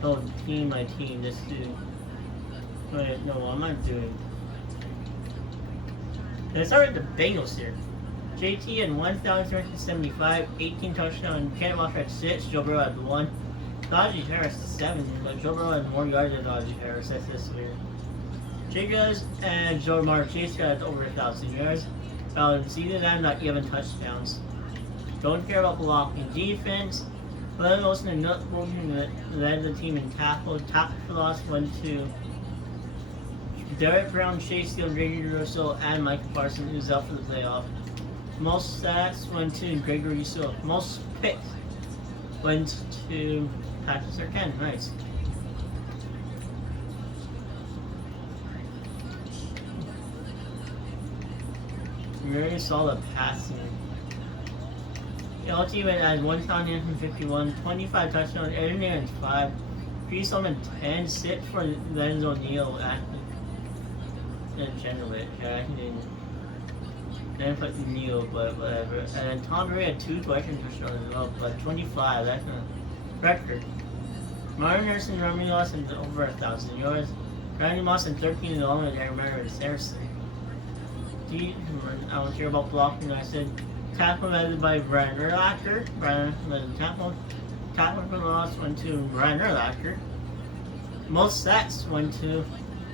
gonna team my team just to. Wait, no, I'm not doing. Let's start with the Bengals here. JT at 1,375, 18 touchdowns. Kenneth Walker at 6, Joe Burrow at 1. Najee Harris at 7, but Joe Burrow had more yards than Najee Harris. That's this weird. Jacobs and Joe Chase got over 1,000 yards. Season and not even touchdowns. Don't care about blocking. Defense. Glenn Wilson and Nut Bolton led the team in tackle. Tackle for loss went to Derek Brown, Chase Young, Gregory Rousseau, and Michael Parsons, who's out for the playoff. Most stats went to Gregory Rousseau. Most picks went to Patrick Surtain. Nice. Very solid passing. LT went at 1,951, 25 touchdowns, Aaron Aaron's 5, Chris Solomon 10, sit for Lenzo Neal acting. In general, I didn't put Neal, but whatever. And then Tom Brady had 2 touchdowns as well, but 25, that's a record. Martin Anderson, Romney lost and over 1,000 yards. Randy Moss and 13 along with Aaron Murray and Saracen. I don't care about blocking. I said tackle led by Brian Urlacher. Brian led the tackle. Tackle for loss went to Brian Urlacher. Most sacks went to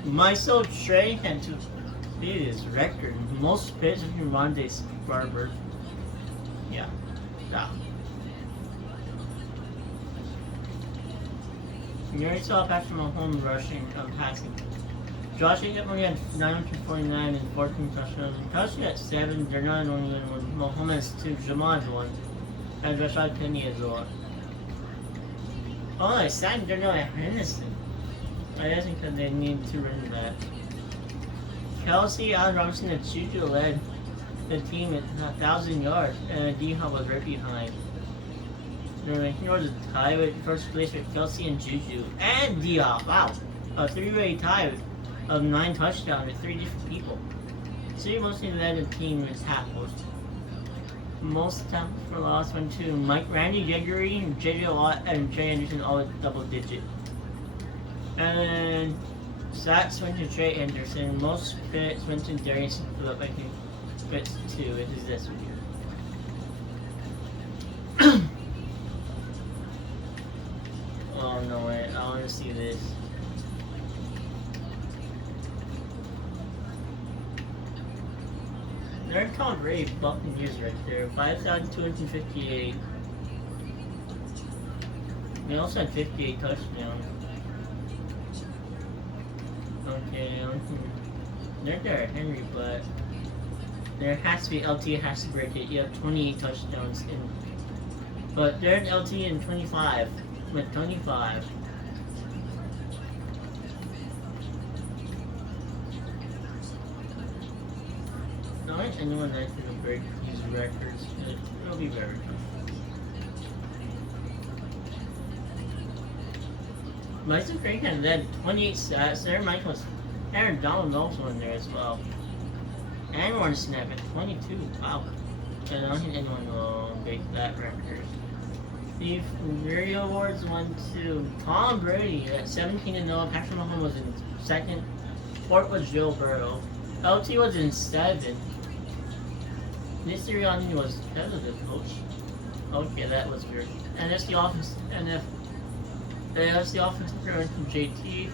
Myself Trey and to beat his record. Most pitches from Rondé Barber. Yeah. You already saw Patrick Mahomes rushing passing. Josh Jacobs only had 949 and 14 touchdowns. Kelsey had 7. They're not only going to win. Mahomes has 2. Jamal has 1. And Rashad Penny has 1. Oh, I signed Darnell Henderson. I guess because they need to run that. Kelsey, Allen Robinson, and Juju led the team at 1,000 yards, and D-Hop was right behind. Here was a tie with first place with Kelsey and Juju and D-Hop. Wow, a 3-way tie of 9 touchdowns with 3 different people. So he mostly led the team with tackles. Most tackles for loss went to Randy Gregory, J.J. Watt, and Jay Anderson, all at double digit. And then sacks went to Trey Anderson. Most hits went to Darius Phillip. I think fits 2. It is this video. Oh no way! I want to see this. They're Tom Brady Buccaneers right there. 5,258. They also had 58 touchdowns. Okay, they're Derrick Henry, but There has to be LT has to break it. You have 28 touchdowns but they're in LT in 25 with 25. Not anyone that can break these records. It'll be very tough. Mason Franklin led 28 stats. There, Aaron Donald also in there as well. And Warren Snap at 22. Wow. I don't think anyone will break that record. The Fury Awards went to Tom Brady at 17-0. Patrick Mahomes was in second. Fourth was Joe Burrow. LT was in 7. Nick Sirianni was head of the coach. Okay, that was weird. And that's the offense. That's the offensive player from JT.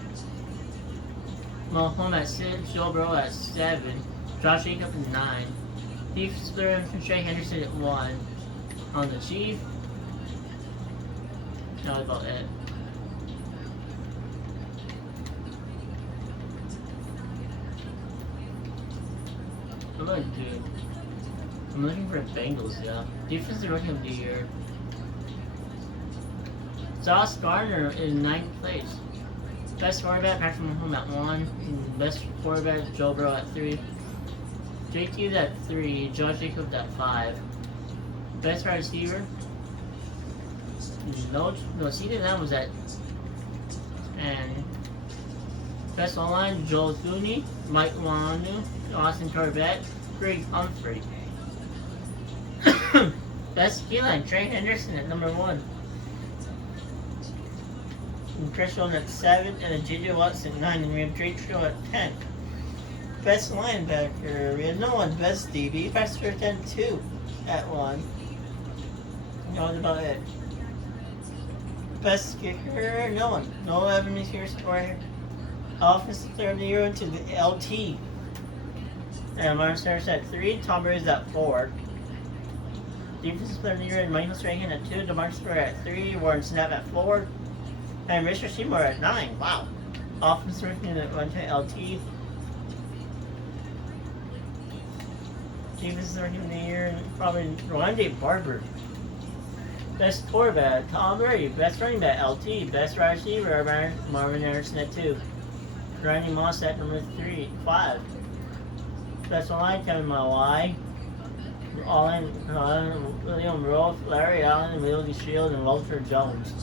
Mahomes at 6. Joe Burrow at 7. Josh Jacobs at 9. Defensive player from Trey Henderson at 1. On the Chiefs. Not about it. What do I do? I'm looking for Bengals, yeah. Defensive Rookie of the Year. Sauce Gardner in 9th place. Best quarterback, Patrick Mahomes at 1. Best quarterback, Joe Burrow at 3. JT at 3. Josh Jacobs at 5. Best wide receiver. No, CeeDee Lamb was at 10. Best online, Joel Thuney, Mike Wanu, Austin Corbett, Greg Humphrey. Best Q-line, Trey Henderson at number 1. And Chris Jones at 7, and then J.J. Watts at 9, and we have Drake Show at 10. Best linebacker, we have no one. Best DB, Pastor 10-2 at 1. That was about it. Best kicker, no one. No Evan here scoring. Offensive player of the year to the LT. And Martin Stars at 3, Tom Brady's at 4. Defensive player of the year, Michael Strahan at 2, DeMarcus Ware at 3, Warren Snap at 4, and Richard Seymour at 9. Wow. Offensive rookie that went to LT. Defensive rookie of the year, probably Rondé Barber. Best quarterback, Tom Brady. Best running back, LT. Best wide receiver, Marvin Harrison at 2. Randy Moss at number 5. Best line, Kevin Mawai. William Rolfe, Larry Allen, Willie Shield, and Walter Jones.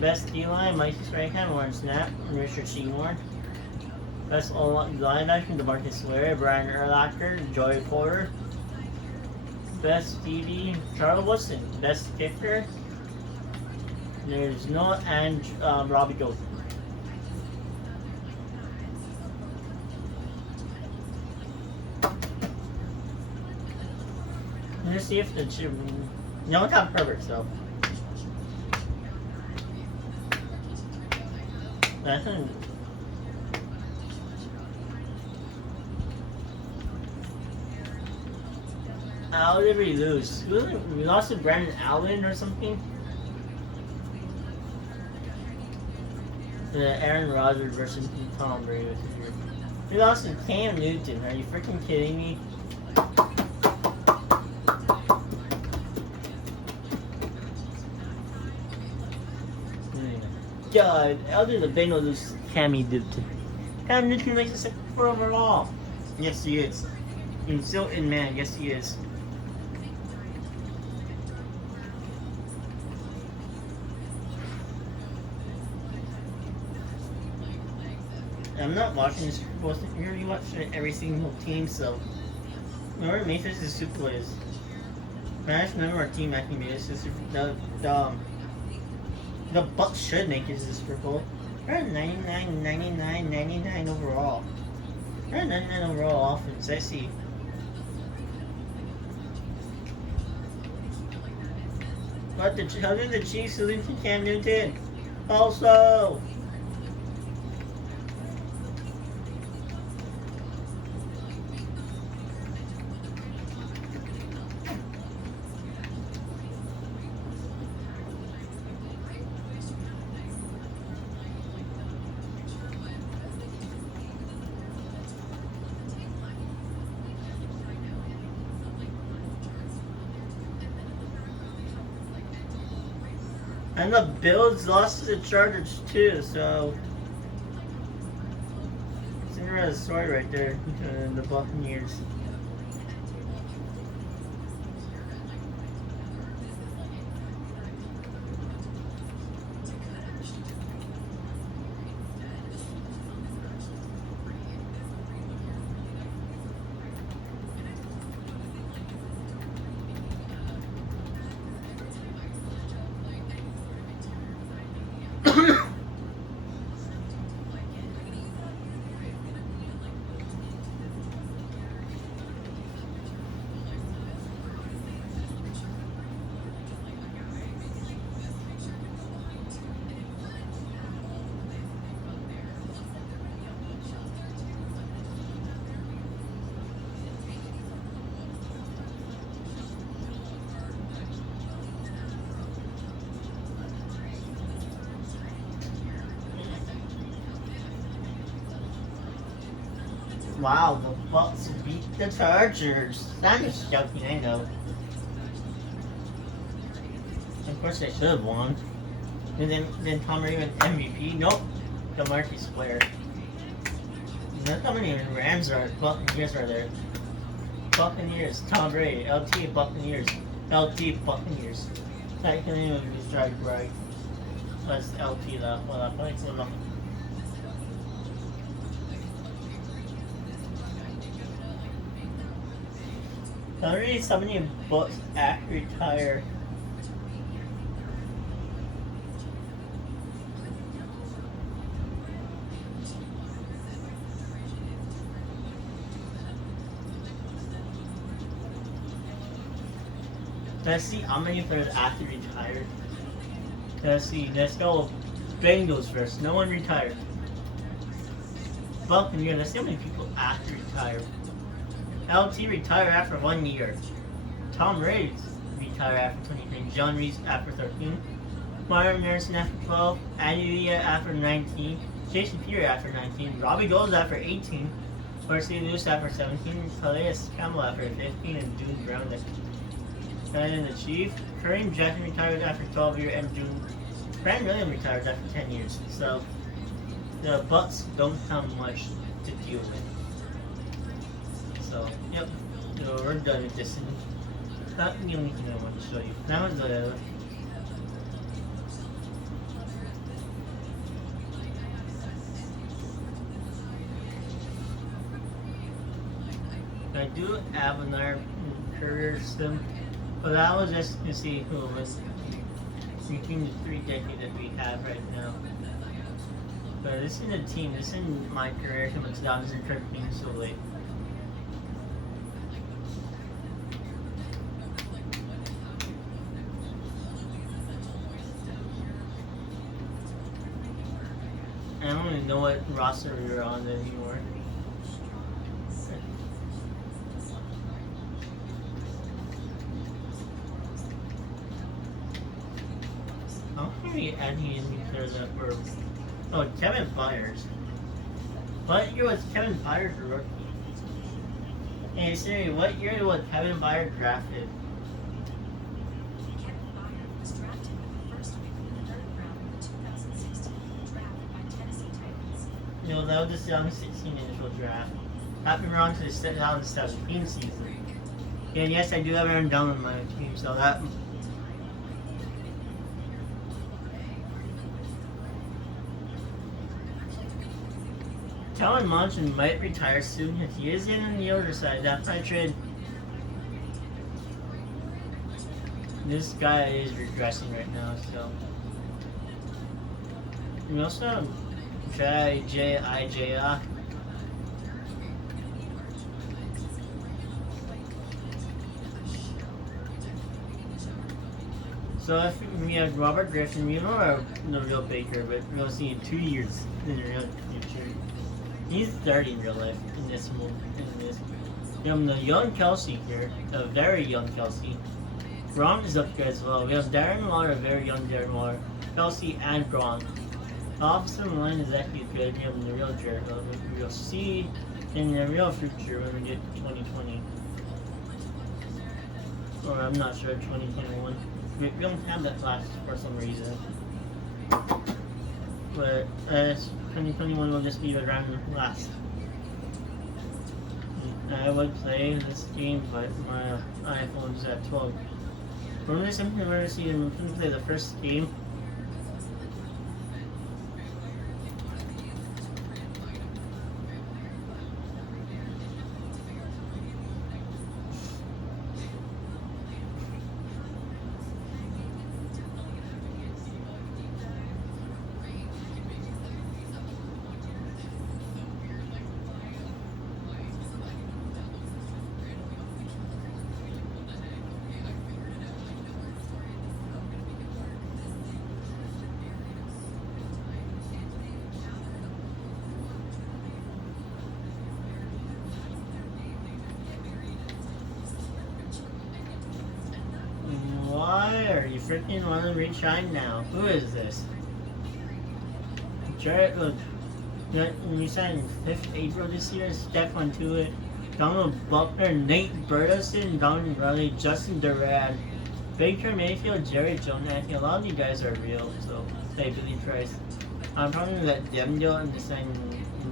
Best D-line, Mike Strahan, Warren Snap, and Richard Seymour. Best linebacker, DeMarcus Ware, Brian Urlacher, Joey Porter. Best DB, Charles Woodson. Best kicker, there's Noah and Robbie Gold. Let's see if the no one got Herbert, so that's how did we lose? We lost to Brandon Allen or something? The Aaron Rodgers versus Tom Brady. We lost to Cam Newton. Are you freaking kidding me? God, how did the Bengals lose Cam Newton? Cam Newton makes a second for overall. Yes, he is. And still in man, yes, he is. I'm not watching this Super Bowl. You're really watching every single team, so whoever makes this is Super Bowl is. Man, I just remember our team making this. The Bucks should make it to the Super Bowl. They're at 99, 99, 99 overall. They're at 99 overall offense, I see. But how did the Chiefs lose to Cam Newton? Also! And the Bills lost to the Chargers too, so it's an interesting story right there. The Buccaneers. Wow, the Bucks beat the Chargers. That is shocking, I know. Of course they should have won. And then Tom Brady went MVP. Nope. DeMarcus Ware. Look how many Rams are Buccaneers are there. Buccaneers, Tom Brady, LT Buccaneers, LT Buccaneers. That can even be strike right. Plus LT that well I think so. Already so many Bucks act retire. Let's see how many players actually retired. Let's see. Let's go Bengals first. No one retired. Buccaneers. Let's see how many people actually retired. LT retired after 1 year. Tom Brady retired after 23. John Reese after 13. Mario Harrison after 12. Andy Lee after 19. Jason Pierre after 19. Robbie Gold after 18. Percy Lewis after 17. Calais Campbell after 15. And Dune Brown after 15. And then the Chief. Kareem Jackson retired after 12 years. And Brandon Williams retired after 10 years. So the Bucks don't have much to deal with. So, yep. So we're done with this. Not the only thing I want to show you. That was the I do have another career sim, but that was just to see who was between the 3 decades that we have right now. But this is a team. This is my career sim. It's down as a trip being so late. I don't even know what roster we're on anymore. How can we add any players that were... Oh, Kevin Byers. What year was Kevin Byers a rookie? Hey Siri, what year was Kevin Byers drafted? No, that was the 2016 initial draft. Happy we're on to the 2017 season. And yes, I do have Aaron Donald on my team, so that... Talon Monson might retire soon if he is in the older side. That might trade. This guy is regressing right now, so... And also... J-I-J-I. So if we have Robert Griffin, we don't have no real Baker, but we'll see in 2 years in the real future. He's 30 in real life in this move. We have the young Kelsey here, a very young Kelsey. Gronk is up there as well. We have Darren Waller, a very young Darren Waller, Kelsey and Gronk. Offensive line is actually good. We have the real Jared Goff. We'll see in the real future when we get to 2020. Or I'm not sure, 2021. We don't have that class for some reason. But 2021 will just be the random class. I would play this game, but my iPhone's at 12. We're only something we're going to see and we're going to play the first game. Why are you freaking want to retry now? Who is this? Jarrett, look, you signed 5th April this year, Stephon Tuitt, Donald Buckner, Nate Burleson, Don Riley, Justin Durant, Baker Mayfield, Jerry Jones. I think a lot of you guys are real, so they Billy Price. I'm probably gonna let them do it and just sign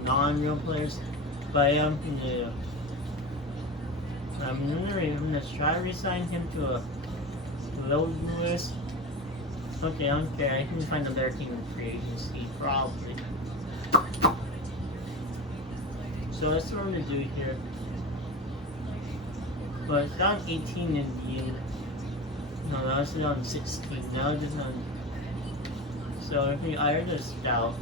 non-real players. But yeah. I'm gonna try to resign him to a load list. Okay, I don't care. I can find a better team in free agency, probably. So that's what I'm gonna do here. But it's down 18 in the end. No, that was down 16. Now it's on. So if we iron this out.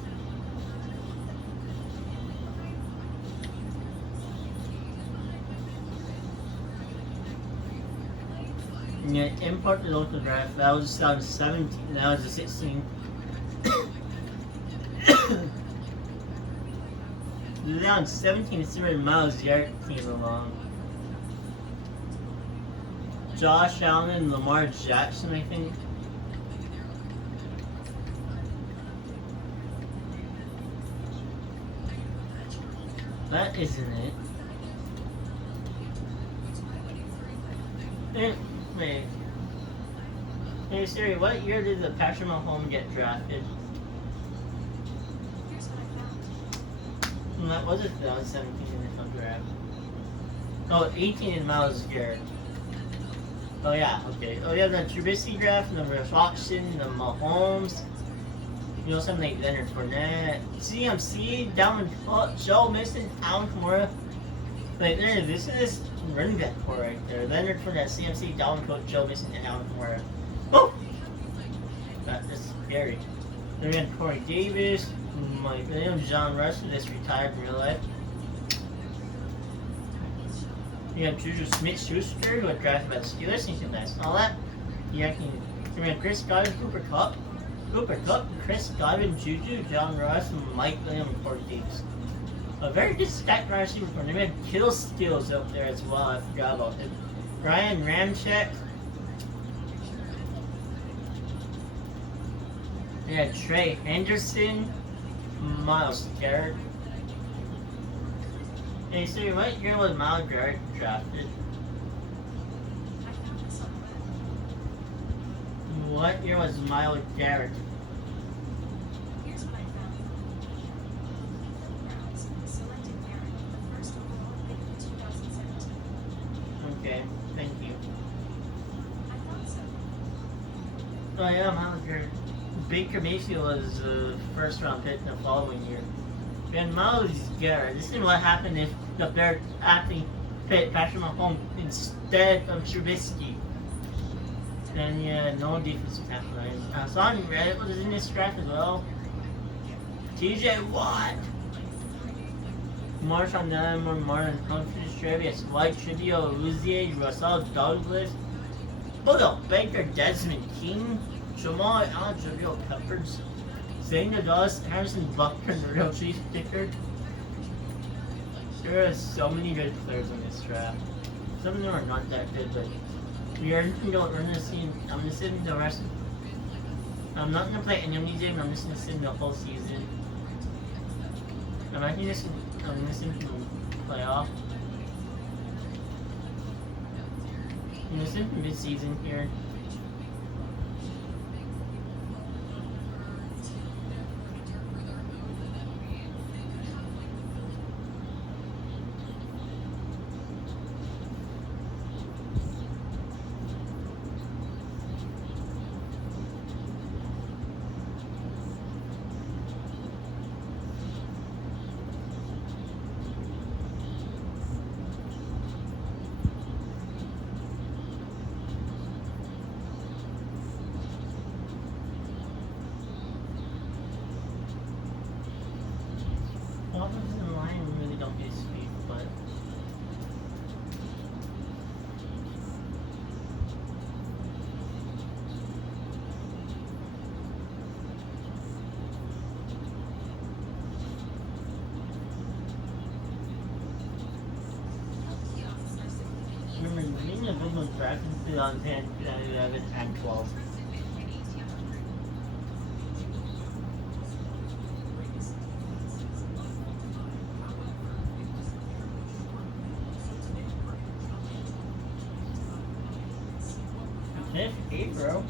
Yeah, import the local draft. That was down 17. Now it's a 16. Down 17. Steven Miles Garrett came along. Josh Allen and Lamar Jackson, I think. That isn't it. Wait. Hey Siri, what year did the Patrick Mahomes get drafted? That was it. That was 17 in the draft. Oh, 18 in Miles Garrett. Oh yeah, okay. Oh yeah, the Trubisky draft, the Watson, the Mahomes. You know something like Leonard Fournette, CMC, Dalvin Cook, Joe Mixon, Alvin Kamara. Like this is running back core right there. Leonard Fournette, CMC, Dalvin Cook, Joe Mixon, and Alvin Kamara. Oh, that is scary. Then we had Corey Davis, Mike Williams, John Russell, that's retired in real life. You have Juju Smith-Schuster, who was drafted by the Steelers, he's the best. All that. Yeah, we have Chris Godwin, Cooper Kupp, Chris Godwin, Juju, John Ross, and Mike Williams, and Corey Davis. A very good stacked wide receiver for them. We had Kill Skills up there as well. I forgot about him. Ryan Ramczyk. We had Trey Henderson, Myles Garrett. Hey Siri, what year was Myles Garrett drafted? What year was Myles Garrett? Here's what I found. Browns selected Garrett the first overall pick in 2017. Okay, thank you. I thought so. Oh yeah, Myles Garrett. Baker Mayfield was the first round pick the following year. And Myles Garrett, this is what happened if the Bears actually picked Patrick Mahomes instead of Trubisky. Then yeah, no defensive tackle. I saw on Reddit was in this draft as well. TJ Watt. Marshawn Lattimore, Marlon Humphrey, Travis White, Trivio Uzier, Russell Douglas, Bulldog Baker, Desmond King, Jamal Allen, Jabril Peppers, Zane Dallas, Harrison Buckner, the real chief kicker. There are so many good players in this draft. Some of them are not that good, but we're gonna see. I'm gonna sit in the rest. I'm not gonna play any of these games. I'm just gonna sit in the whole season. I'm gonna sit in the playoff. I'm gonna sit in mid-season here. offensive line really don't get speed, but remember, being a good one draft in 2010, 2011, and 12. Jeff Avro.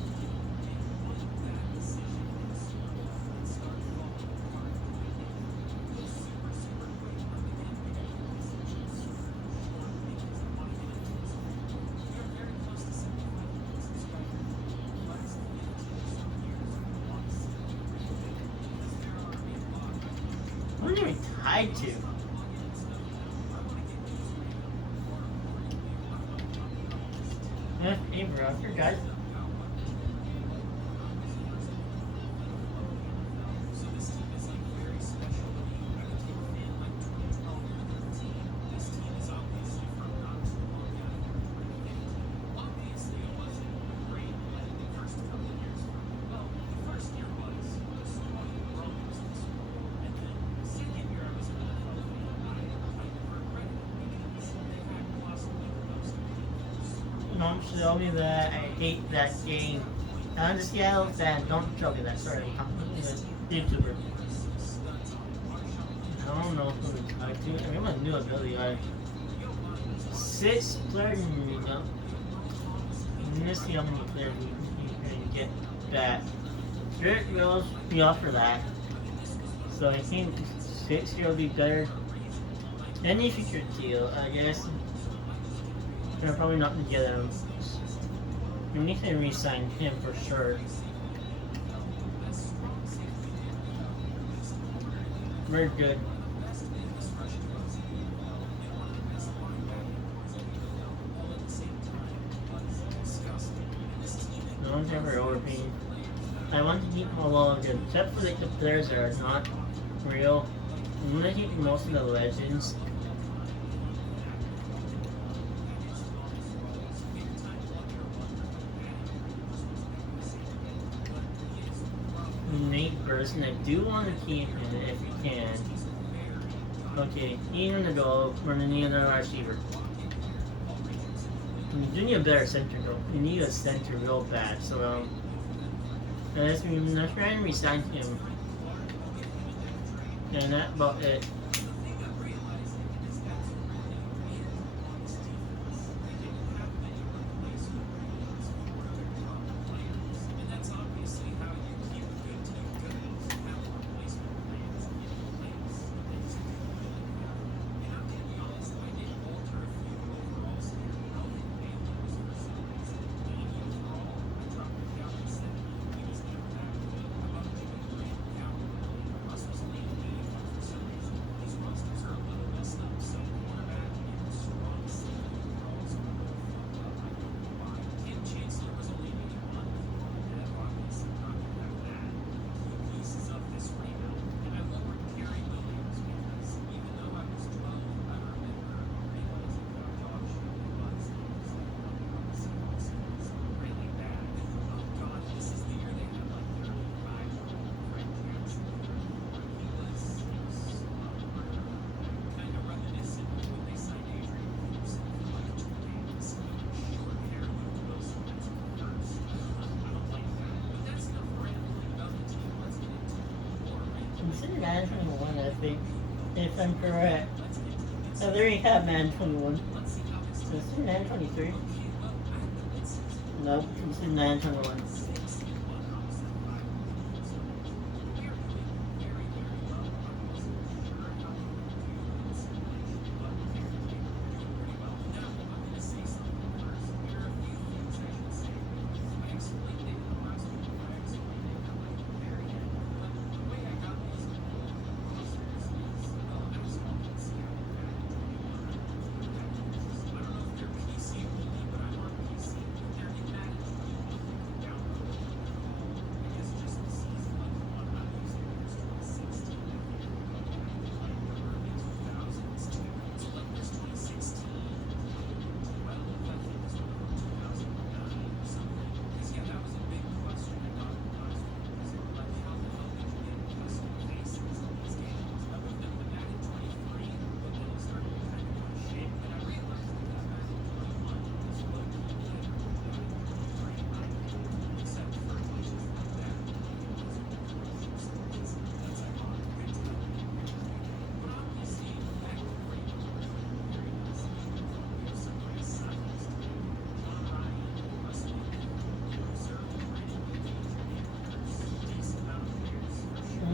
What are they tied to? Jeff Avro, after guys. Mom showed me that I hate that game. I'm a Seattle fan. Don't show me that. Sorry, I'm a YouTuber. I don't know who to talk to. I mean, my new ability. I 6 players. You know. I'm gonna see how many players you can get that. Spirit Wheels we offer that. So I think 6 will be better. Any future deal, I guess. They're probably not gonna get him. We need to re-sign him for sure. Very good. No one's ever overpaying. I want to keep them all good, except for like the players that are not real. I'm gonna keep most of the legends. Nate Burson, I do want to keep him if you can. Okay, Ian the goal, we're gonna need another receiver. We do need a better center though. We need a center real bad, so let's try and resign him. And that's about it. Consider Man 21, I think, if I'm correct. Oh, there you have Man 21. Consider Man 23. Nope, consider Man 21.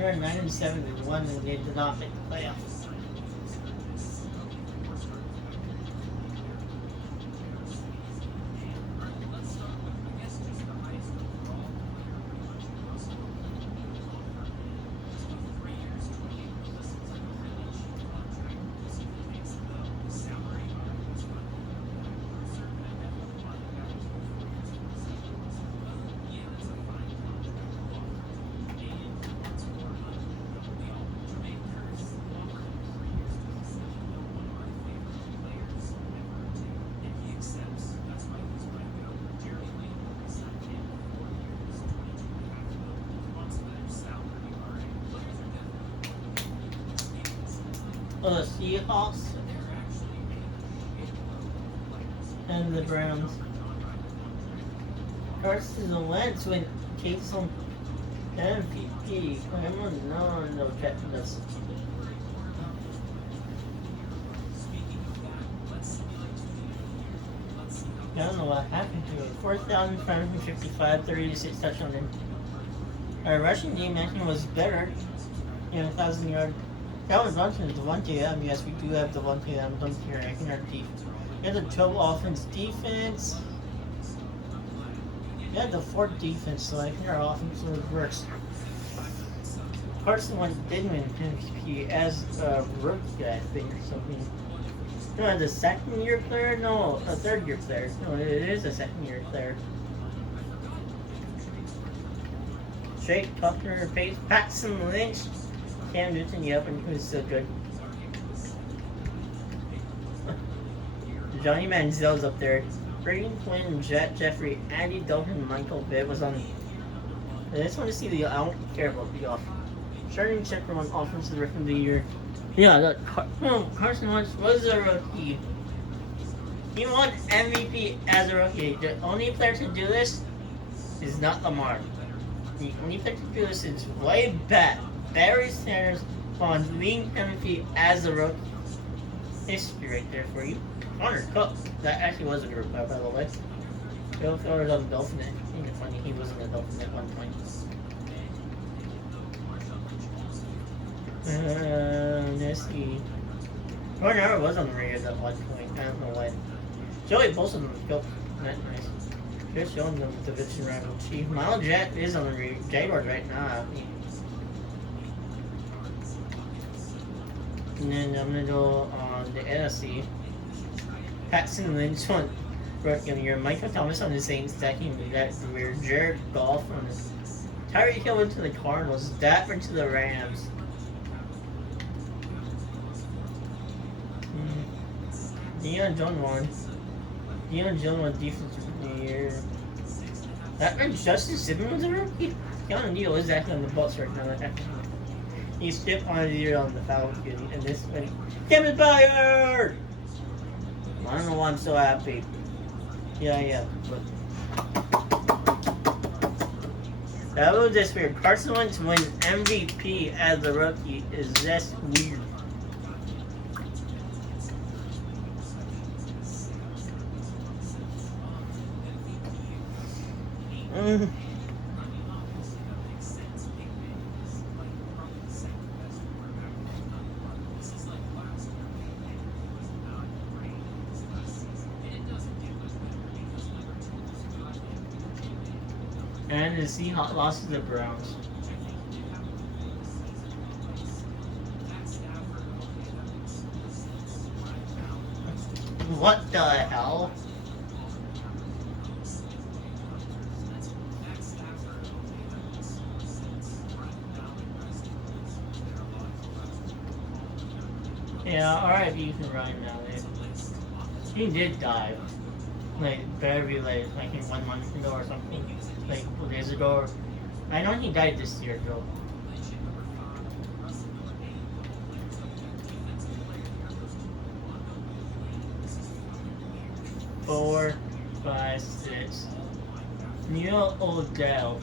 They were 9-7-1 and they did not make the playoffs. The Seahawks and the Browns. Carson Wentz went Casey MVP. No, checking this. I don't know what happened to it. 4,555, 36 touchdowns. Our rushing game actually was better. 1,000 yards. That was launching the Devontae Adams. Yes, we do have the Devontae Adams on here. I think our defense. We had the 12 offense defense. We had the 4 defense, so I think our offense was worse. Carson Wentz did win MVP as a rookie, I think, or something. No, as a second-year player? No, a third-year player. No, it is a second-year player. Drake, Tucker, Pace, Paxton Lynch, Cam Newton, yep, and he was still good. Johnny Manziel's up there. Braden Quinn, Jet, Jeffrey, Andy Dalton, Michael Vick was on. I just want to see the. I don't care about the off. Starting check from offensive rookie of the year. Yeah, Carson Wentz was a rookie. He won MVP as a rookie. The only player to do this is not Lamar. The only player to do this is way back. Barry Sanders won league MVP as a rookie. History right there for you. Connor Cook. That actually was a group by the way. Bill Feller's on the Dolphin. It's funny he wasn't a Dolphin at one point. Let's see. Gordon Howard was on the Raiders at one point. I don't know why. Joey Bolson was killed. That's nice. Just showing them the division rival chief. Miles Jack is on the Jaguars right now. And then I'm gonna go on the NFC. Paxton Lynch on rookie of the year. Michael Thomas on the Saints stacking that weird. Jared Goff on the Tyreek Hill went to the Cardinals. Stafford to the Rams. Deion Jones won. Deion Jones won defensive of the year. That meant Justin Simmons was a rookie. Keanu Neal is actually on the Bucs right now. He skipped on the year on the Falcons, and this one, Kevin Byard. I don't know why I'm so happy. Yeah, but that was just weird. Carson Wentz win MVP as a rookie is just weird. And the Seahawks lost to the Browns. What the hell? Yeah, alright, you can run now. He did die. Like, very late, like in 1 month ago or something. Like 2 days ago. I know he died this year though. Four, 5, 6. Neil Odell.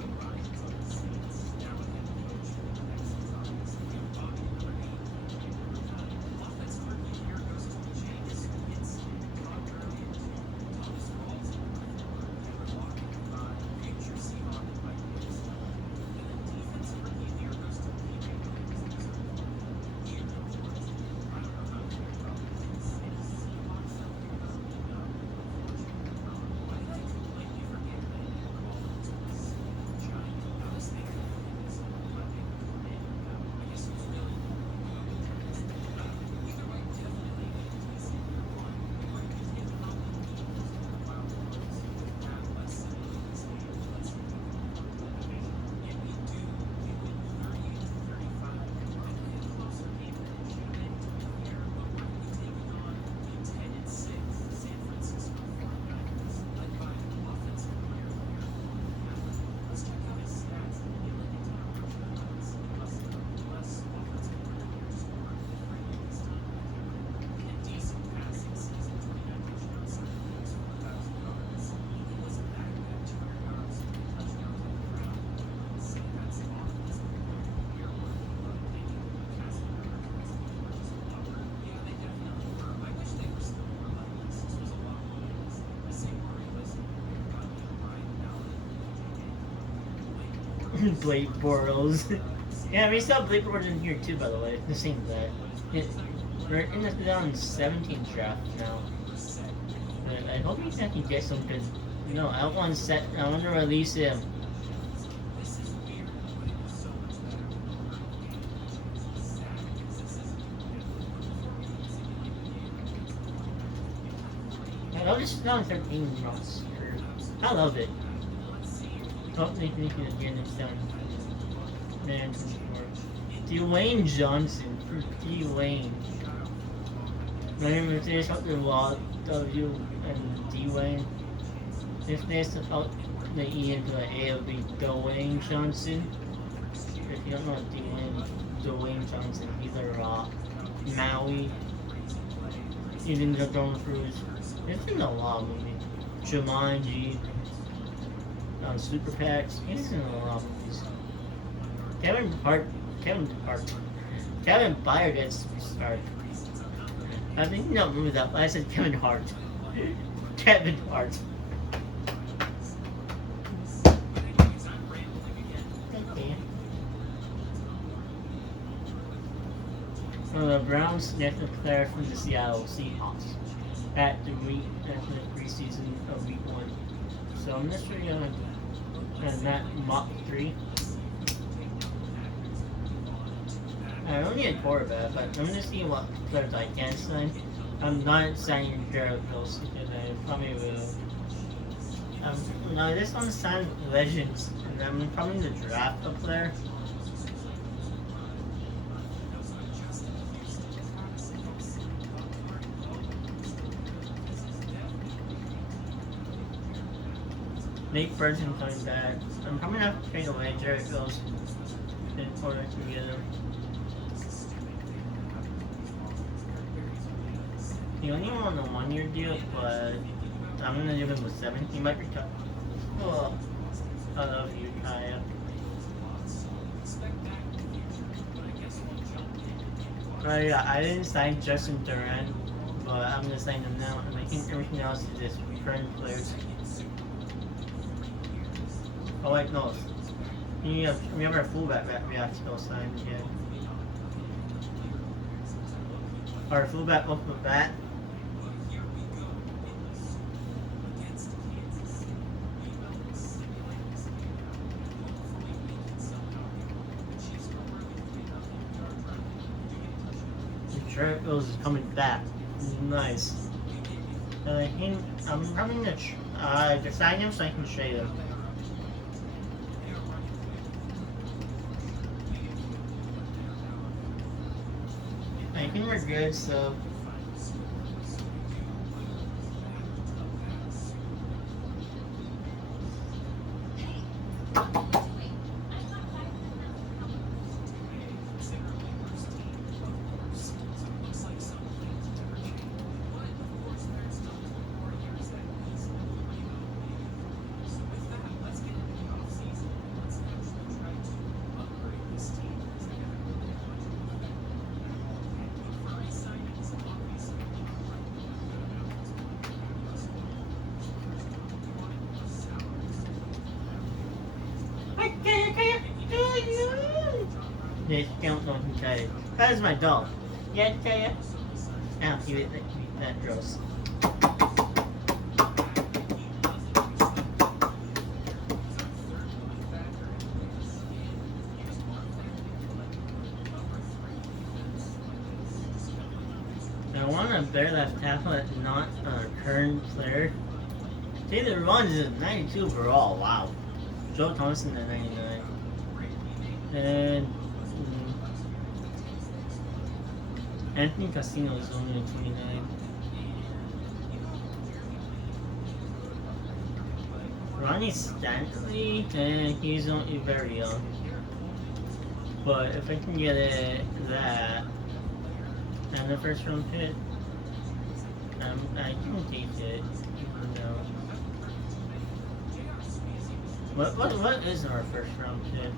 Blade Bortles. Yeah, we saw Blade Bortles in here too, by the way. The same guy. We're in the 2017 draft now. But I hope he can get some good. No, I don't want to set. I want to release him. I love this 2013 roster. I love it. Oh, they can again it's down. Man, 24. Dwayne Johnson for Dwayne. My name is this out the law W and Dwayne. If there's out the E into the A, it'll be Dwayne Johnson. If you don't know what Dwayne Johnson, he's a Rock. Maui. Even the Drone Cruise. It's in a lot of movies. Jumanji. Super Packs. He's in a lot of movies. Kevin Byer gets started. I think you don't remember that, but I said Kevin Hart. Kevin Hart. Okay. The Browns next player from the Seattle Seahawks at the preseason of week 1. So I'm just gonna that mock 3. I don't need a quarterback, but I'm gonna see what players I can sign. I'm not signing Jared Bills because I probably will. No, I just want to sign legends, and I'm probably gonna draft a player. Nate Burton coming back. I'm probably gonna have to trade away Jared Bills in order to get him. He only on a 1-year deal, but I'm gonna give him a 7. He might retire. Oh, I love you, Kaya. Right, yeah, I didn't sign Justin Durant, but I'm gonna sign him now. And I think everything else is just current players. Oh wait, no. We have our fullback that we have to go sign again. Our fullback off the bat. Jared Bills is coming back. Nice. And I think I'm probably gonna sign him so I can trade him. I think we're good, so. Yes, don't know who that is. That is my dog. Yes, Kaya? Now, keep it that gross. I want a better left tackle that's not a current player. Taylor Runs is a 92 overall. Wow. Joe Thompson at 99. And Anthony Casino is only at 29. Ronnie Stanley, he's only very young. But if I can get that and the first round pick, I can take it. No. What is our first round pick?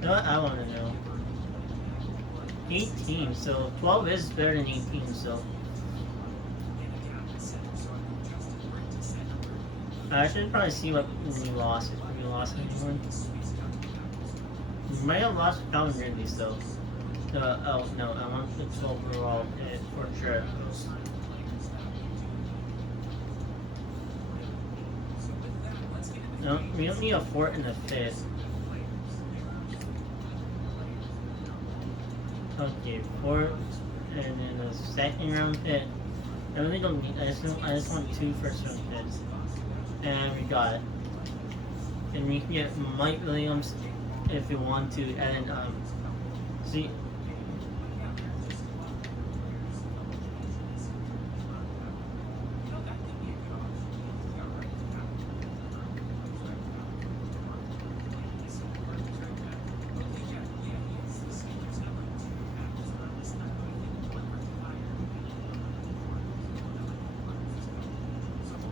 You know what? I want to know. 18, so 12 is better than 18, so. I should probably see what we lost, if we lost anyone. We might have lost Calvin Ridley still. Oh no, I want the 12 overall hit for sure. No, we don't need a 4th and a 5th. Okay, 4th and then a 2nd round pick. I really don't need. I just want 2 first round picks, and we got it. And we can get Mike Williams if we want to, and see.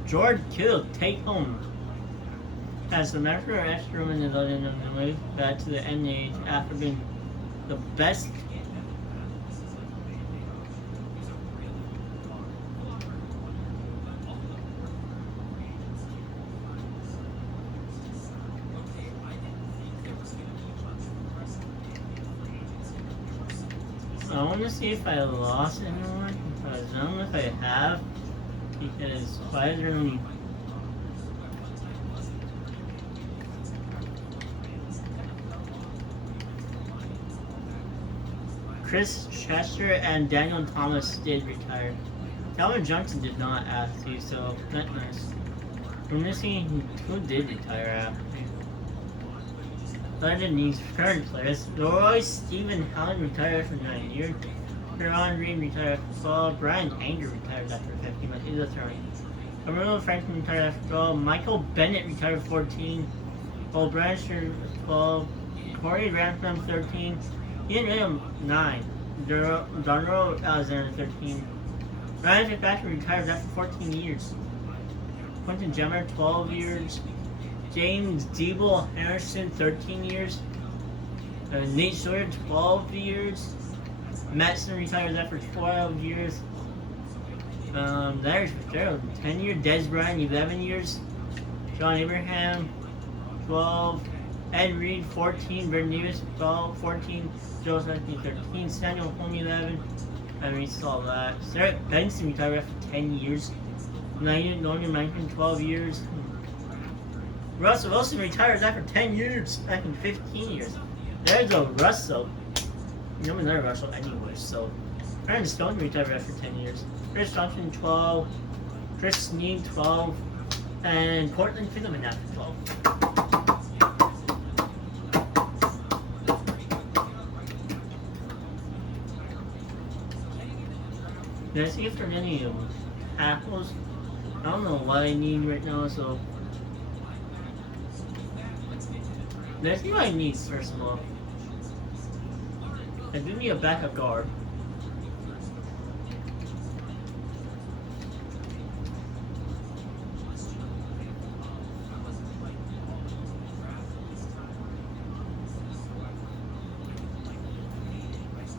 George Kittle take home as the Metro Extraman is on the way back to the NH after being the best. I want to see if I lost anyone, because I don't know if I have, because why is there only Chris Chester and Daniel Thomas did retire. Calvin Johnson did not actually, so that's nice. We're missing who did retire after. Other than these current players, Leroy Stephen Howland retired for 9 years. Ron Reed retired after 12. Brian Anger retired after 15, but he's a throwing. Carmelo Franklin retired after 12. Michael Bennett retired 14. Paul Bradshaw 12. Corey Ransom 13. Ian Williams 9. Donroe Alexander 13. Ryan Fitzpatrick retired after 14 years. Quentin Jemmer 12 years. James Deeble Harrison 13 years. Nate Sawyer 12 years. Mattson retires after 12 years. Darius Fitzgerald 10 years. Des Bryant 11 years. John Abraham 12. Ed Reed 14. Brent Davis 12, 14. Joe Smith 13. Samuel Holm 11. And we saw that. Sarah Benson retired after 10 years. Norman Mankin 12 years. Russell Wilson retires after 10 years. Back in 15 years. There's a Russell. No one's not Russell anyway, so. Aaron Stone retired after 10 years. Chris Johnson 12. Chris Snead 12. And Cortland Finneman after 12. Let's see if there's any tackles. I don't know what I need right now, so. Let's see what I need first of all. I do need a backup guard.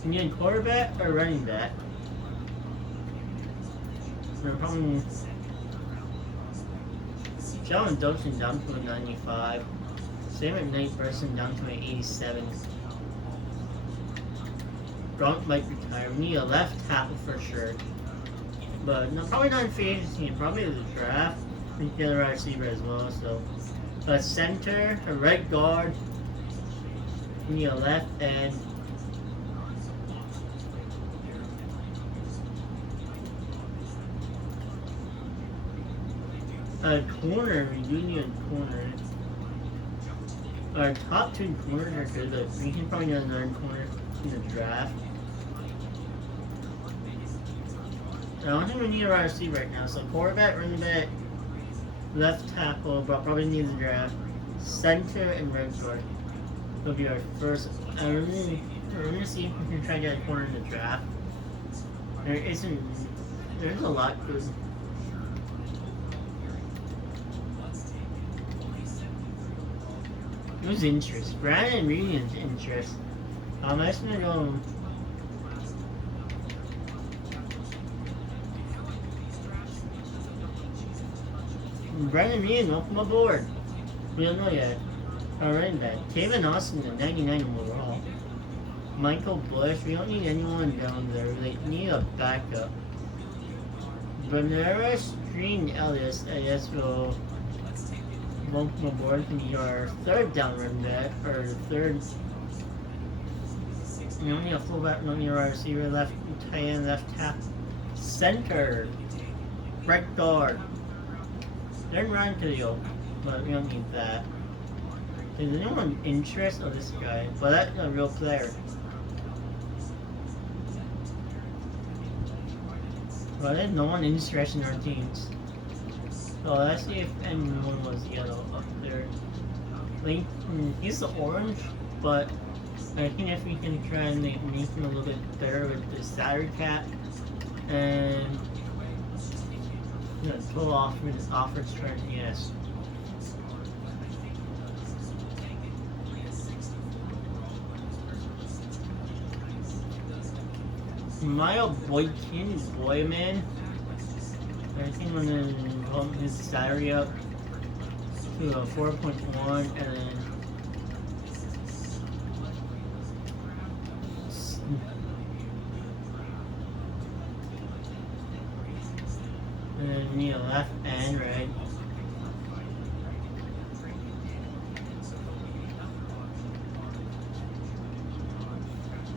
You need a quarterback or running back? We're probably John Dawson down to a 95. Same with Nate Burson down to an 87. Gronk might retire. We need a left tackle for sure. But no, probably not in free agency, probably the draft. We can get a wide receiver as well, so. A center, a right guard. We need a left end. A corner, we do need a corner. Our top 2 corners are good, but we can probably get another corner in the draft. I don't think we need a wide receiver right now, so quarterback, running back, left tackle, but probably need the draft. Center and right guard will be our first. We're gonna see if we can try to get a corner in the draft. There's a lot good. Who's interest? Brandon Reed's interest. I'm just gonna go. Brandon Meehan, welcome aboard. We don't know yet. Alright then. Kevin Austin at 99 overall. Michael Bush, we don't need anyone down there. We need a backup. Banera Stream Ellis, I guess will welcome aboard to be our third down run back, or third. We don't need a fullback, we don't need a wide receiver, left tight end, left half, center, right guard. Then Ryan Khalil, but we don't need that. Is anyone interested in this guy? Well, that's a real player. Well, there's no one interested in our teams. So let's see if anyone was yellow up there. Link, he's the orange, but I think if we can try and make him a little bit better with the salary cap and pull off with his offer strength, yes. Mile Boykin, Boyman. I think I'm gonna bump his salary up to a 4.1 and then we need a left and right.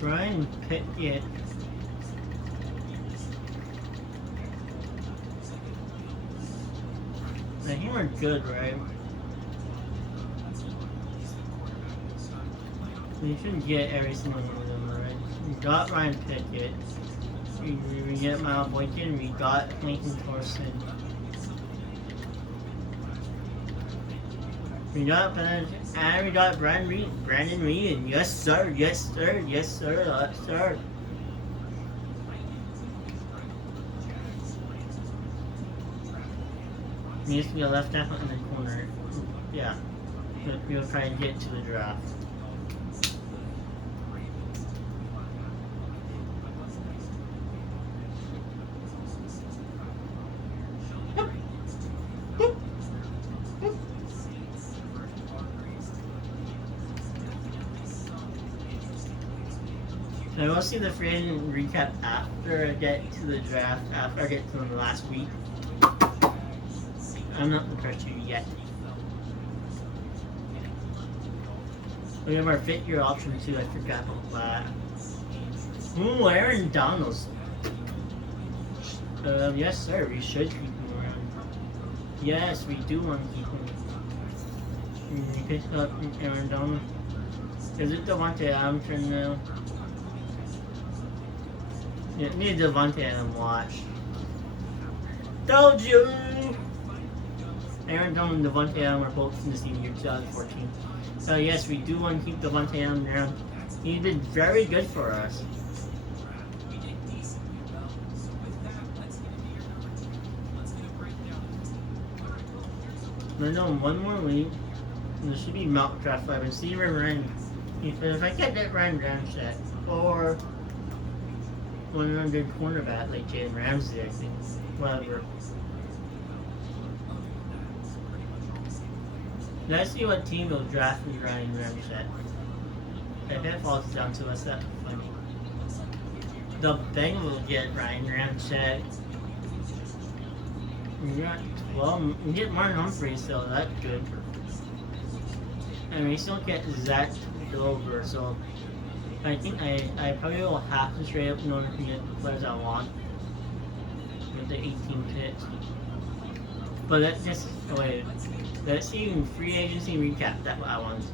Brian Pickett. I think we're good, right? We should get every single one of them, right? We got Ryan Pickett. We get Miles Boykin. We got Lincoln Thorson. We got and we got Brandon Reed. And yes, sir. Yes, sir. Yes, sir. Yes, sir. Needs to be a left tackle in the corner. Yeah. But we'll try and get to the draft. I will see the free agent recap after I get to the draft, after I get to the last week. I'm not prepared to yet. We have our fit your option too, I forgot about that. Ooh, Aaron Donaldson. Yes sir, we should keep him around. Yes, we do want to keep him. We picked up Aaron Donald. Is it Devontae Adams right now? Yeah, need Devontae Adams watch. Told you! Aaron Donald and Devontae Adams are both in the same year, 2014. So yes, we do want to keep Devontae Adams around. He did very good for us. I know one more week. There should be mock draft 5 and see where Ryan. If I get that Ryan Ramczyk or one of good cornerback like Jalen Ramsey, I think. Whatever. Let's see what team will draft me Ryan Ramczyk. If it falls down to us, that's funny. The Bengals will get Ryan Ramczyk. We get Martin Humphrey, so that's good. And we still get Zach Dover, so I think I probably will have to trade up in order to get the players I want with the 18 picks. But that's just wait. Let's see free agency recap. That's what I want.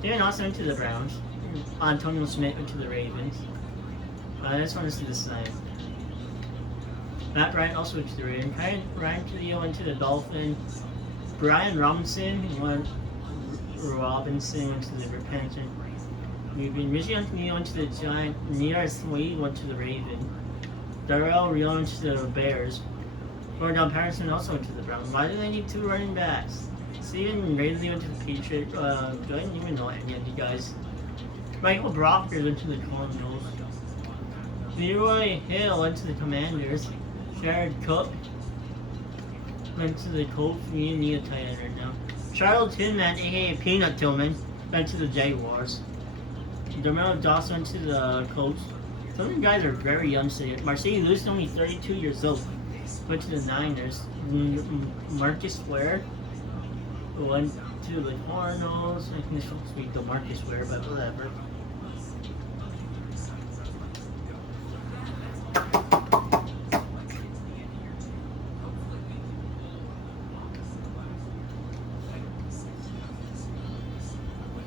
Darren Austin went to the Browns. Antonio Smith went to the Ravens. I just want to see the sign. Matt Bryant also went to the Ravens. Ryan Khalil went to the Dolphins. Brian Robinson went to the Repentant. Richie Anthony went to the Giants. Nira Swade went to the Ravens. Darrell Real went to the Bears. Gordon Patterson also went to the Browns. Why do they need 2 running backs? Steven Radley went to the Patriots. I don't even know any of you guys. Michael Brockers went to the Cardinals. Leroy Hill went to the Commanders. Jared Cook went to the Colts. We need a tight end right now. Charles Tillman, aka Peanut Tillman, went to the Jaguars. Dermot Dawson went to the Colts. Some of the guys are very young still. Marcel Lewis, only 32 years old, went to the Niners. Marcus Ware went to the Cardinals. I think this supposed to be the Marcus Ware, but whatever.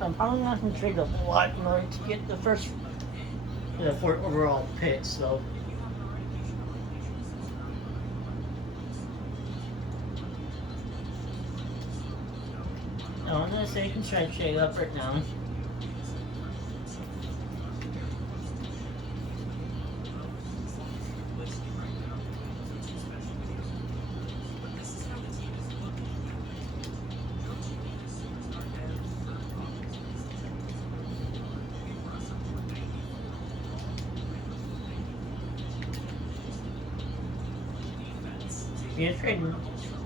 I'm probably not going to trade a lot in order to get the fourth overall pick, so. I'm going to say you can try to trade up right now.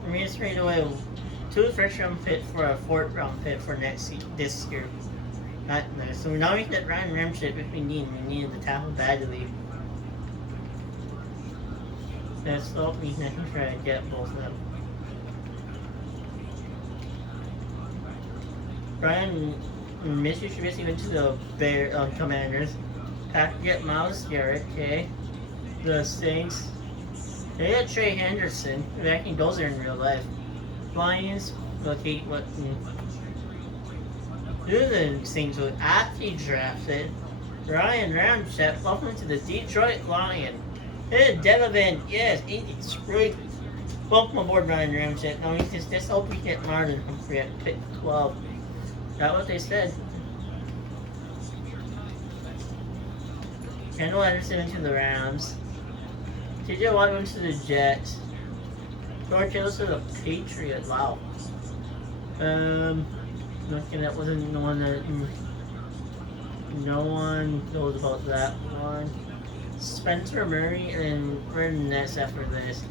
We're gonna trade away 2 first-round picks for a 4th-round pick for this year. Not nice. So now we can get Ryan Ramchick if we need. We needed the tackle badly. Let's hope we can try to get both of them. Brian Mitchell went to the Commanders. Packers get Myles Garrett. Okay. The Saints. They got Trey Henderson, who actually goes there in real life. Lions, okay, what? Who the Saints would actually drafted Ryan Ramchick, welcome to the Detroit Lions. Hey, Delavin, yes, it's great. Welcome aboard, Ryan Ramchick. Now, we just hope we get Marlon Humphrey at pick 12. That's what they said. Kendall Anderson into the Rams. TJ Watt went to the Jets. George Hill to the Patriots. Wow. Okay, that wasn't the one that. No one knows about that one. Spencer Murray and we're in the Nets after this.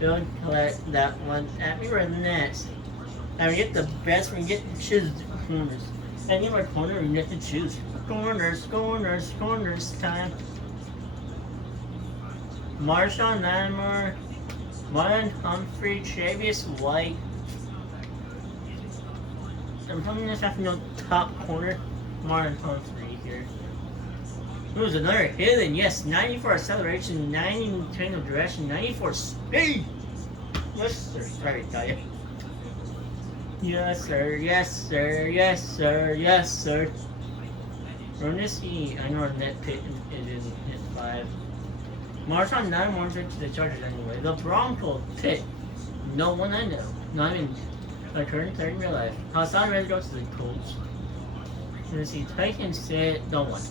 We'll collect that one. After we're in the Nets. And we get the best, we get to choose corners. Any of our corner, we get to choose. Corners time. Marshawn Lattimore, Marlon Humphrey, Travis White. I'm probably just have to know top corner, Marlon Humphrey here. Who's another hidden? Yes, 94 acceleration, 90 change of direction, 94 speed. Yes, sir. Sorry, tell you. Yes, sir. Yes, sir. Yes, sir. Yes, sir. We're gonna see. I know our net pick is in hit 5. Marshawn 9 wants it to the Chargers anyway. The Broncos pick. No one I know. Not even my current third in real life. Hassan Reddick goes to the Colts. Let's see. Titans said no one.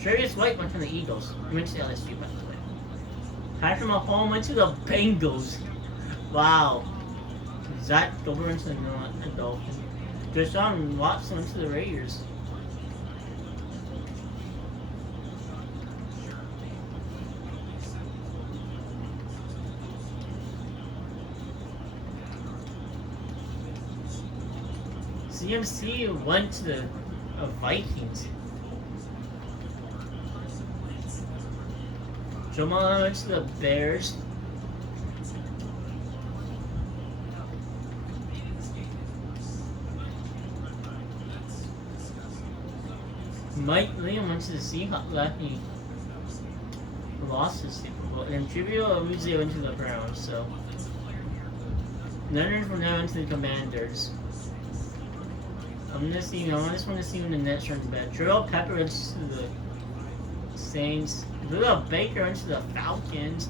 Travis White went to the Eagles. He went to LSU, by the way. Patrick Mahomes went to the Bengals. Wow. Zach Dober went to the Dolphins. Deshaun Watson went to the Raiders. CMC went to the Vikings. Jamal went to the Bears. Mike Liam went to the Seahawks. He lost his Super Bowl. And Trivial Uzi went to the Browns. So Leonard from now went to the Commanders. I just want to see when the Nets run back. Terrell Pepper went to the Saints. Little Baker went to the Falcons.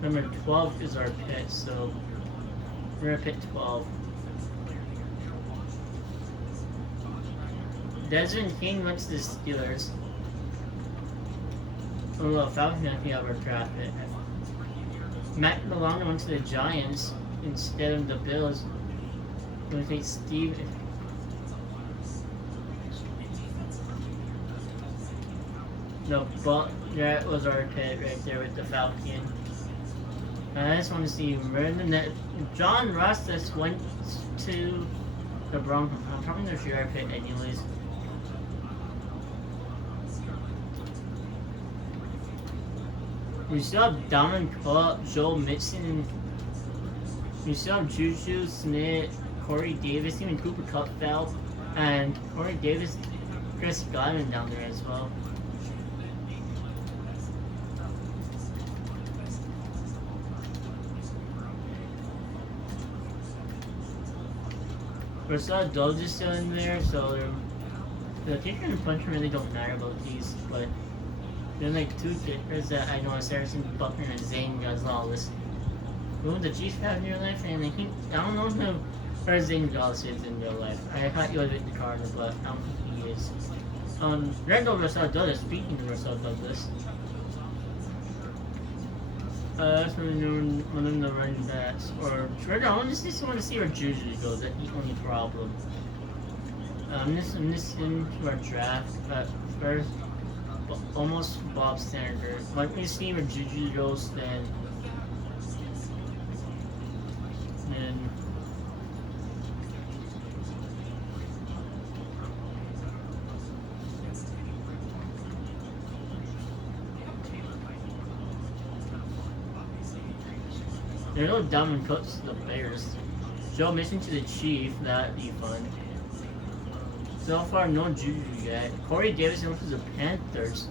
Number 12 is our pick, so we're gonna pick 12. Desmond King went to the Steelers. Oh, well, Falcons actually have our draft pick. Matt Milano went to the Giants instead of the Bills. I'm gonna take Steve. No, but that was our pit right there with the Falcon. And I just want to see where in the net. John Ross just went to the Broncos. I'm probably gonna shoot our pit anyways. We still have Diamond Cup, Joe Mixon. We still have Juju Smith, Corey Davis, even Cooper Cup fell, and Corey Davis, Chris Godwin down there as well. Rashad Dobbs is still in there, so the kicker and puncher really don't matter about these, but there's like two kickers that I know are Saracen Buckner and Zane Gonzalez. Who the Chiefs have in your life, and I think I don't know who or Zane Gonzalez is in real life. I thought he was with the Cardinals, but I don't think he is. Randall Rashad Douglas, speaking of Rashad Douglas. That's one of the running backs. Or I just want to see where Juju goes. That's the only problem. I'm just into our draft, but first, almost Bob Standard. Let me see where Juju goes then. There's no Diamond Cups to the Bears. Joe Mixon to the Chief, that'd be fun. So far, no Juju yet. Corey Davis went to the Panthers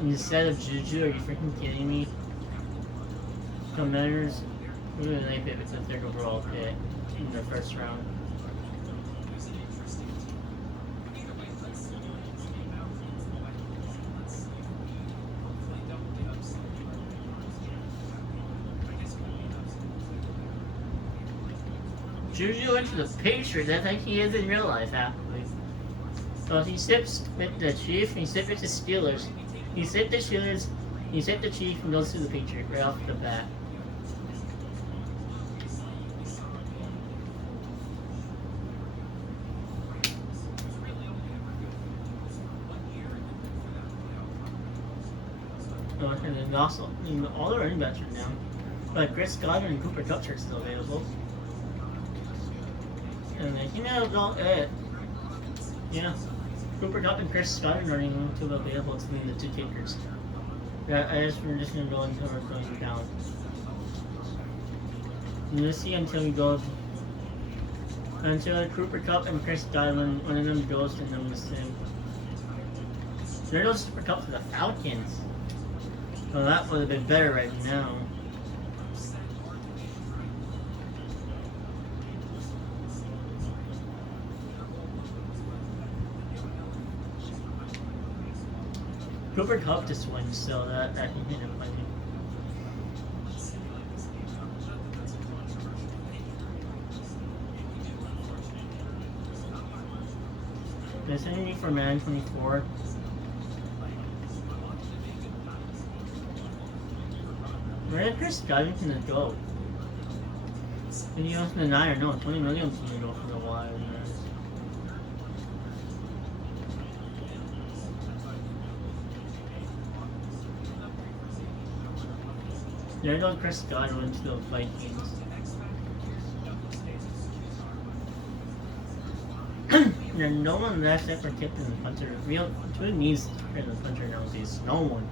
instead of Juju. Are you freaking kidding me? Commanders, we really like it. It's a third overall pick in the first round. Juju went to the Patriots. That's like he is in real life, actually. So he sips with the Chief, he sips with the Steelers. He sipped the Steelers, he sipped the Chief, and goes to the Patriots right off the bat. And then also, all the running backs are down. But Chris Godwin and Cooper Kupp are still available. And I think that was all it. Yeah. Cooper Kupp and Chris Godwin are even two available between the two kickers. Yeah, we're just gonna go until we're going down. And let's see until we go until Cooper Kupp and Chris Godwin, one of them goes and then the same. There goes Cooper Kupp to the Falcons. Well, that would have been better right now. Cooper Kupp just wins, so that can hit him plenty. They're sending me for man 24. Where did Chris Godwin gonna go? And he goes to the 9 or no, 20 million gonna go for the Wild. There goes Chris Godwin to the Vikings. There's no one left except for Kip and the punter. Who needs Kip and the punter nowadays? No one.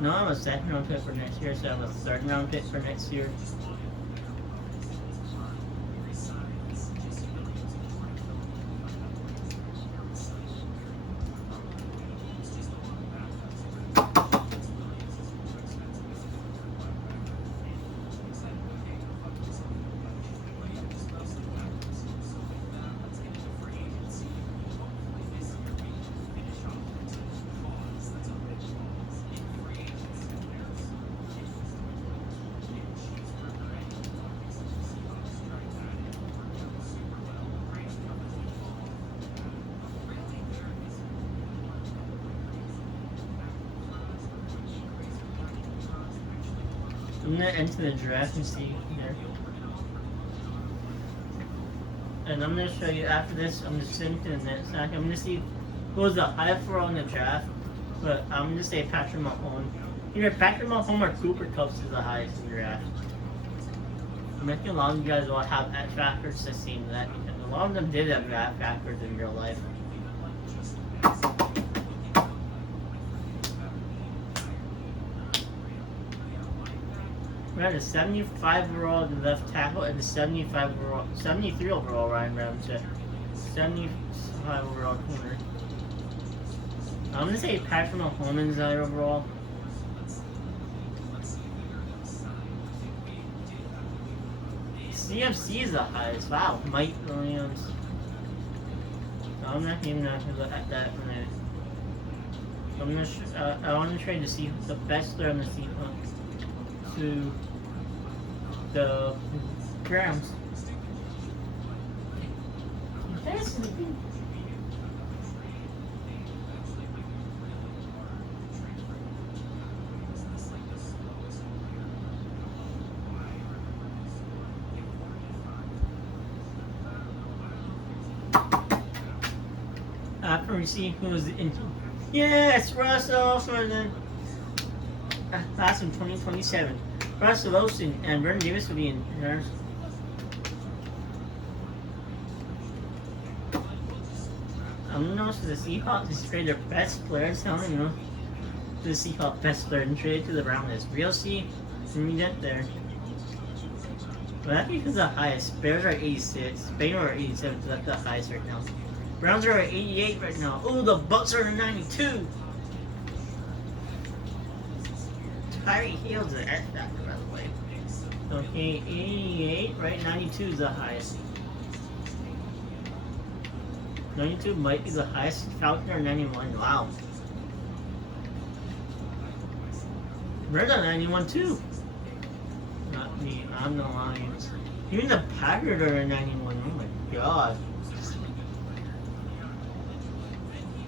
No, I have a second round pick for next year, so I have a third round pick for next year. I'm gonna enter the draft and see there. And I'm gonna show you after this. I'm just sitting to the next snack. I'm gonna see who was the highest overall in the draft. But I'm gonna say Patrick Mahomes. Either Patrick Mahomes or Cooper Kupp is the highest in the draft. I'm making a lot of you guys will have X factors to see that because a lot of them did have X factors in real life. We had a 75 overall the left tackle and a 73 overall Ryan Ramchick. 75 overall corner. I'm gonna say Patrick Mahomes is higher overall. CFC is the highest. Wow, Mike Williams. So I'm not even gonna look at that in a minute. I'm gonna I want to try to see the best player on the sequence to the Rams. That's after we see who's in. Yes, Russell for the class in 2027. Russell Wilson and Vernon Davis will be in there. I'm gonna notice the Seahawks is trade their best players. I don't know the Seahawks best player and trade to the Browns. We'll see when we get there. But I think it's the highest. Bears are 86. Bengals are 87, so that's the highest right now. Browns are at 88 right now. Ooh, the Bucks are at 92. Tyree Hill's an X factor, by the way. Okay, 88, right? 92 is the highest. 92 might be the highest. Falcon or 91. Wow. We're at 91 too. Not me. I'm the Lions. Even the Packers are at 91. Oh my god.